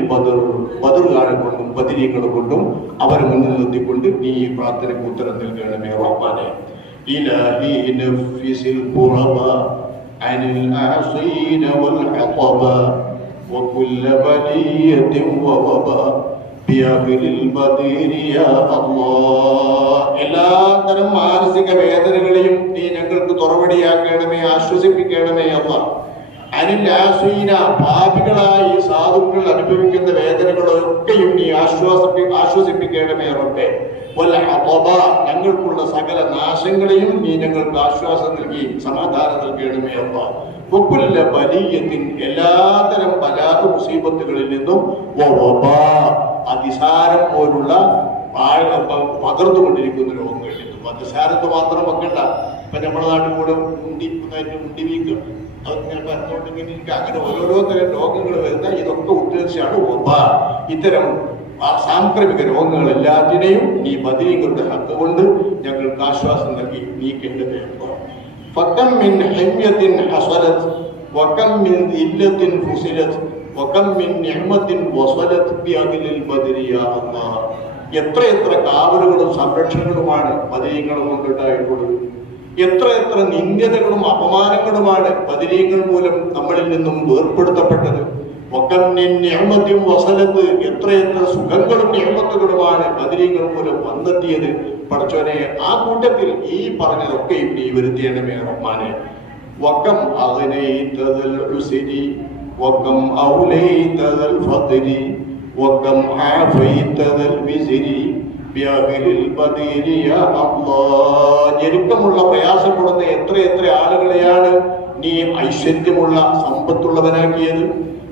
ബദറുകാരെ കൊണ്ടും ബദരീകളെ കൊണ്ടും അവരെ മുന്നിൽ നിർത്തിക്കൊണ്ട് നീ ഈ പ്രാർത്ഥനയ്ക്ക് ഉത്തരം നൽകണമേ റഹ്മാനെ. ഇലാഹി നഫ്സിൽ ഖുറബ അനിൽ ആസീന വൽ ഹഖബ വകുല്ല ബലിയത്തിൻ വവബ ബിഅബിൽ ബദരി യാ അല്ലാഹ്. എല്ലാതരം മാനസിക വേദനകളെയും നീ ഞങ്ങൾക്ക് തുറവടിയാക്കണമേ, ആശ്വസിപ്പിക്കണമേ അല്ലാഹ്. അനിൽ ആസീന, പാപികളായി സാധുക്കൾ അനുഭവിക്കുന്ന വേദനകളൊക്കെയും നീ ആശ്വസിപ്പിക്കണമേ റബ്ബേ. വൽ ഹഖബ, ഞങ്ങൾക്കുള്ള സകല നാശങ്ങളെയും നീ ഞങ്ങൾക്ക് ആശ്വാസം നൽകി സമാധാനം നൽകണമേ അല്ലാഹ്. വകുല്ല ബലിയത്തിൻ, എല്ലാതരം ബലാഅ് മുസീബത്തുകളിൽ നിന്നും വവബാ, അതിസാരം പോലുള്ള പകർന്നുകൊണ്ടിരിക്കുന്ന രോഗങ്ങളിൽ നിന്നും. അതിസാരത്ത് മാത്രം വെക്കണ്ട. ഇപ്പൊ നമ്മുടെ നാട്ടിൽ കൂടെ മുണ്ടി വീക്കുക, അതിങ്ങനെ പറഞ്ഞുകൊണ്ടിങ്ങനെ അങ്ങനെ ഓരോരോ തരം രോഗങ്ങൾ വരുന്ന ഇതൊക്കെ ഉദ്ദേശിച്ചാണ് വബ. ഇത്തരം സാംക്രമിക രോഗങ്ങൾ എല്ലാത്തിനെയും നീ ബദരീങ്ങളുടെ ഹക്ക് കൊണ്ട് ഞങ്ങൾക്ക് ആശ്വാസം നൽകി നീക്കേണ്ടത്. ഫകം മിൻ ഹമ്യത്തിൻ ഹസലത് വകം മിൻ ദില്ലത്തിൻ ഫുസിലത് വകം മിൻ നിഅമത്തിൻ വസലത് ബിഅദിലിൽ ബദരി യാ അല്ലാഹ്. എത്രയെത്ര കാവലുകളും സംരക്ഷണങ്ങളുമാണ് ബദരീങ്ങളെ കൊണ്ടുണ്ടായിട്ടുള്ളത്. എത്രയെത്ര നിന്ദ്യതകളും അപമാനങ്ങളുമാണ് ബദരീങ്ങൾ മൂലം നമ്മളിൽ നിന്നും വേർപ്പെടുത്തപ്പെട്ടത്. വകം മിൻ നിഅമത്തിൻ വസലത്, എത്രയെത്ര സുഖങ്ങളും നിഅമത്തുകളുമാണ് ബദരീങ്ങൾ മൂലം വന്നെത്തിയത്. പടച്ചോനെ, ആ കൂട്ടത്തിൽ ഈ പറഞ്ഞതൊക്കെയും നീ വരുത്തിയണമേ റഹ്മാനെ. വകം അഗ്നൈതൽ ഉസ്രി വകം ഔലൈതൽ ഫദ്രി വകം ആഫൈതൽ വിസ്രി ബിഅബിൽ ബദരി യാ അല്ലാഹ്. ഞെരുക്കമുള്ള പ്രയാസപ്പെടുന്ന എത്രയെത്ര ആളുകളെയാണ് നീ ഐശ്വര്യമുള്ള സമ്പത്തുള്ളവനാക്കിയത്.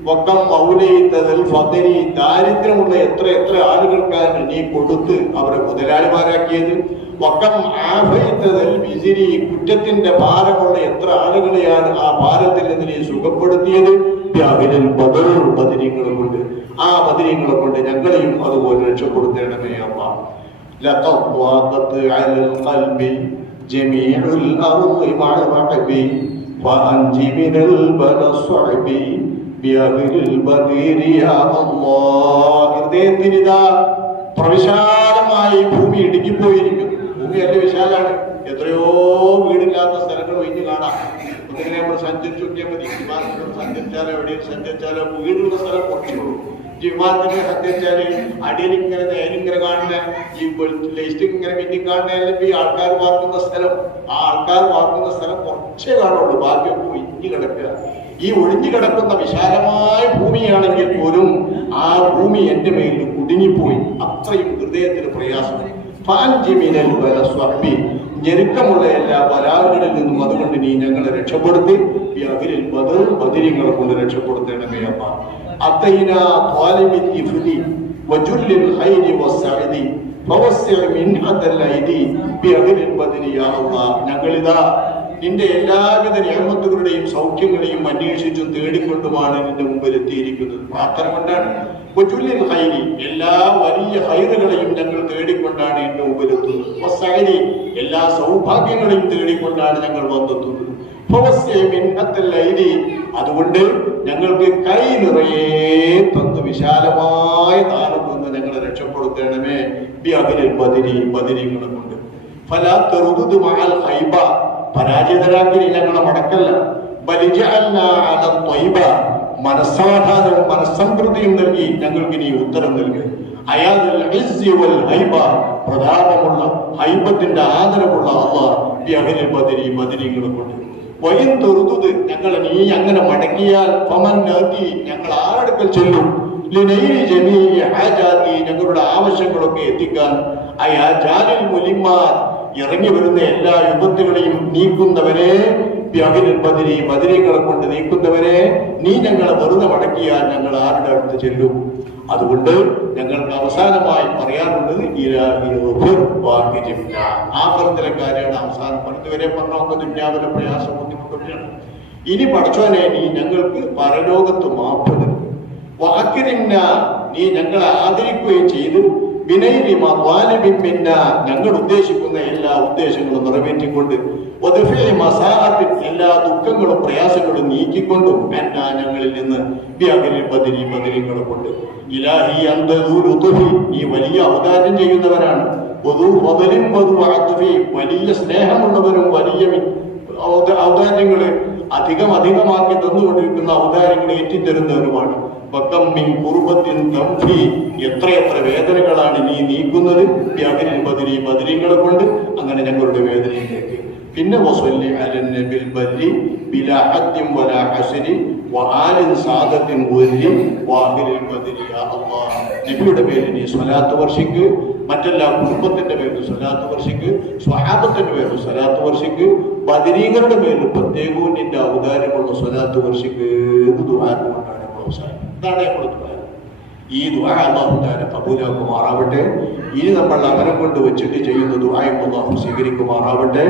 വക്കം ഔലൈതൽ ഫദ്രി, ദാരിദ്ര്യമുള്ള എത്ര ആളുകൾക്കാണ് നീ കൊടുത്ത് അവരെ മുതലാളിമാരാക്കിയത്. വക്കം ആഫൈതൽ വിസ്രി, കുറ്റത്തിന്റെ ഭാരമുള്ള എത്ര ആളുകളെയാണ് ആ ഭാരത്തിൽ നിന്ന് നീ സുഖപ്പെടുത്തിയത്. ബദരീങ്ങളെ കൊണ്ട്, ആ ബദരീങ്ങളെ കൊണ്ട് ഞങ്ങളെയും അതുപോലെ രക്ഷപ്പെടുത്തേണമേ അല്ലാഹ്. ലഖദ് ളാഖത് അലൽ ഖൽബി ജമീഉൽ അർളി മഅ റഹബി വഅൻജി മിനൽ ബലസ്വഅബി ബിഅഹ്ലിൽ ബദരി യാ അല്ലാഹ്. ഹൃദയത്തിനിതാ പ്രവിശാലമായി ഭൂമി ഇടുങ്ങിപ്പോയിരിക്കുന്നു. ഭൂമി നല്ല വിശാലാണ്, എത്രയോ വീടില്ലാത്ത സ്ഥലങ്ങൾ ഒഴിഞ്ഞു കാണാം. ഒന്നിങ്ങനെ നമ്മൾ സഞ്ചരിച്ചു നോക്കിയാൽ മതി. വിമാനത്തിൽ സഞ്ചരിച്ചാലോ എവിടെയും സഞ്ചരിച്ചാലോ വീടുള്ള സ്ഥലം കുറച്ചുള്ളൂ. വിമാനത്തിൽ സഞ്ചരിച്ചാല് അടിയിലിങ്ങനെ നേരിങ്ങനെ കാണുന്ന ഈ ലൈസ്റ്റ് ഇങ്ങനെ മിന്നി കാണുന്ന ഈ ആൾക്കാർ പാർക്കുന്ന സ്ഥലം, ആ ആൾക്കാർ പാർക്കുന്ന സ്ഥലം കുറച്ചേ കാണുള്ളൂ, ബാക്കിയൊക്കെ ഒഴിഞ്ഞു കിടക്കുക. ഈ ഒഴിഞ്ഞു കിടക്കുന്ന വിശാലമായ ഭൂമിയാണെങ്കിൽ പോലും ആ ഭൂമി എന്റെ മേലിൽ കുടുങ്ങിപ്പോയി. അത്രയും ഹൃദയത്തിന് പ്രയാസം. ഞെരുക്കമുള്ള എല്ലാ ബലാകളിൽ നിന്നും അതുകൊണ്ട് നീ ഞങ്ങളെ രക്ഷപ്പെടുത്തി ബദരിങ്ങളെ കൊണ്ട് രക്ഷപ്പെടുത്തണമേ അമ്മ. ഞങ്ങളിതാ നിന്റെ എല്ലാവിധ നിയമത്തുകളുടെയും സൗഖ്യങ്ങളെയും അന്വേഷിച്ചും തേടിക്കൊണ്ടുമാണ് നിന്റെ മുമ്പിൽ എത്തിയിരിക്കുന്നത്. പ്രാർത്ഥന കൊണ്ടാണ്. എല്ലാ വലിയ ഹൈറുകളെയും ഞങ്ങൾ തേടിക്കൊണ്ടാണ് എന്റെ മുമ്പിൽ എത്തുന്നത്. എല്ലാ സൗഭാഗ്യങ്ങളെയും തേടിക്കൊണ്ടാണ് ഞങ്ങൾ വന്നെത്തുന്നത്. അതുകൊണ്ട് ഞങ്ങൾക്ക് കൈ നിറയെ തന്ന് വിശാലമായ താരം തന്ന് ഞങ്ങളെ രക്ഷപ്പെടുത്തണമേ. ബദരിങ്ങളെ കൊണ്ട് പരാജിതരാക്കി ഞങ്ങളെ മടക്കല്ല. മനസ്സമാധാനവും മനസ്സംതൃപ്തിയും നൽകി ഞങ്ങൾക്ക് നീ ഉത്തരം നൽകി. പ്രതാപമുള്ള ഹൈബത്തിന്റെ ആദരവുള്ള അല്ലാഹ് ബദരിങ്ങളെ കൊണ്ട് ഞങ്ങളെ നീ അങ്ങനെ മടക്കിയാൽ ഞങ്ങൾ ആരടുക്കൽ ചെല്ലും. ഞങ്ങളുടെ ആവശ്യങ്ങളൊക്കെ എത്തിക്കാൻ ഇറങ്ങി വരുന്ന എല്ലാ യുദ്ധത്തുകളെയും നീക്കുന്നവരെ, ബദരികളെ കൊണ്ട് നീക്കുന്നവരെ നീ ഞങ്ങളെ വെറുതെ മടക്കിയാൽ ഞങ്ങൾ ആരുടെ അടുത്ത് ചെല്ലും? അതുകൊണ്ട് ഞങ്ങൾക്ക് അവസാനമായി പറയാനുള്ളത് ആഖിറത്തിലെ കാര്യമാണ് അവസാനം. ഇതുവരെ പറഞ്ഞൊക്കെ ദുന്യാവിലെ പ്രയാസം ബുദ്ധിമുട്ടൊക്കെയാണ്. ഇനി പടച്ചോനെ നീ ഞങ്ങൾക്ക് പരലോകത്ത് മാപ്പ് നൽകും. വാക്കിരിന്ന നീ ഞങ്ങളെ ആദരിക്കുകയും ചെയ്ത് ഞങ്ങൾ ഉദ്ദേശിക്കുന്ന എല്ലാ ഉദ്ദേശങ്ങളും നിറവേറ്റിക്കൊണ്ട് എല്ലാ ദുഃഖങ്ങളും പ്രയാസങ്ങളും നീക്കിക്കൊണ്ടും എന്നാ ഞങ്ങളിൽ നിന്ന് ബദരിങ്ങളെ കൊണ്ട് ഇലാഹി നീ വലിയ ഔദാര്യം ചെയ്യുന്നവരാണ്. വലിയ സ്നേഹമുള്ളവരും വലിയ ഔദാര്യങ്ങള് അധികമാക്കി തന്നുകൊണ്ടിരിക്കുന്ന ഔദാര്യങ്ങളെ ഏറ്റിത്തരുന്നവരുമാണ്. എത്രയെത്ര വേദനകളാണ് നീ നീക്കുന്നത് ബദരിങ്ങളെ കൊണ്ട്. അങ്ങനെ ഞങ്ങളുടെ വേദനയിലേക്ക് പിന്നെ നബിയുടെ പേരിൽ നീ സ്വലാത്ത് വർഷിക്ക്, മറ്റെല്ലാ കുടുംബത്തിന്റെ പേരിൽ സ്വലാത്ത് വർഷിക്ക്, സ്വഹാബത്തിന്റെ പേരിൽ സ്വലാത്ത് വർഷിക്ക്, ബദരീങ്ങളുടെ പേരിൽ പ്രത്യേകവും നിന്റെ ഔദാര്യമുള്ള സ്വലാത്ത് വർഷിക്ക് എന്ന് ദുആ കൊണ്ടാണ് നമ്മൾ അവസാനം. ഇതാണ് നമ്മൾ ദുആ. ഈ ദുആ അല്ലാഹു തആല കബൂലാക്കുമാറാവട്ടെ. ഇനി നമ്മൾ അവനെ കൊണ്ട് വെച്ചിട്ട് ചെയ്യുന്ന ദുആയും അല്ലാഹു സ്വീകരിക്കുമാറാവട്ടെ.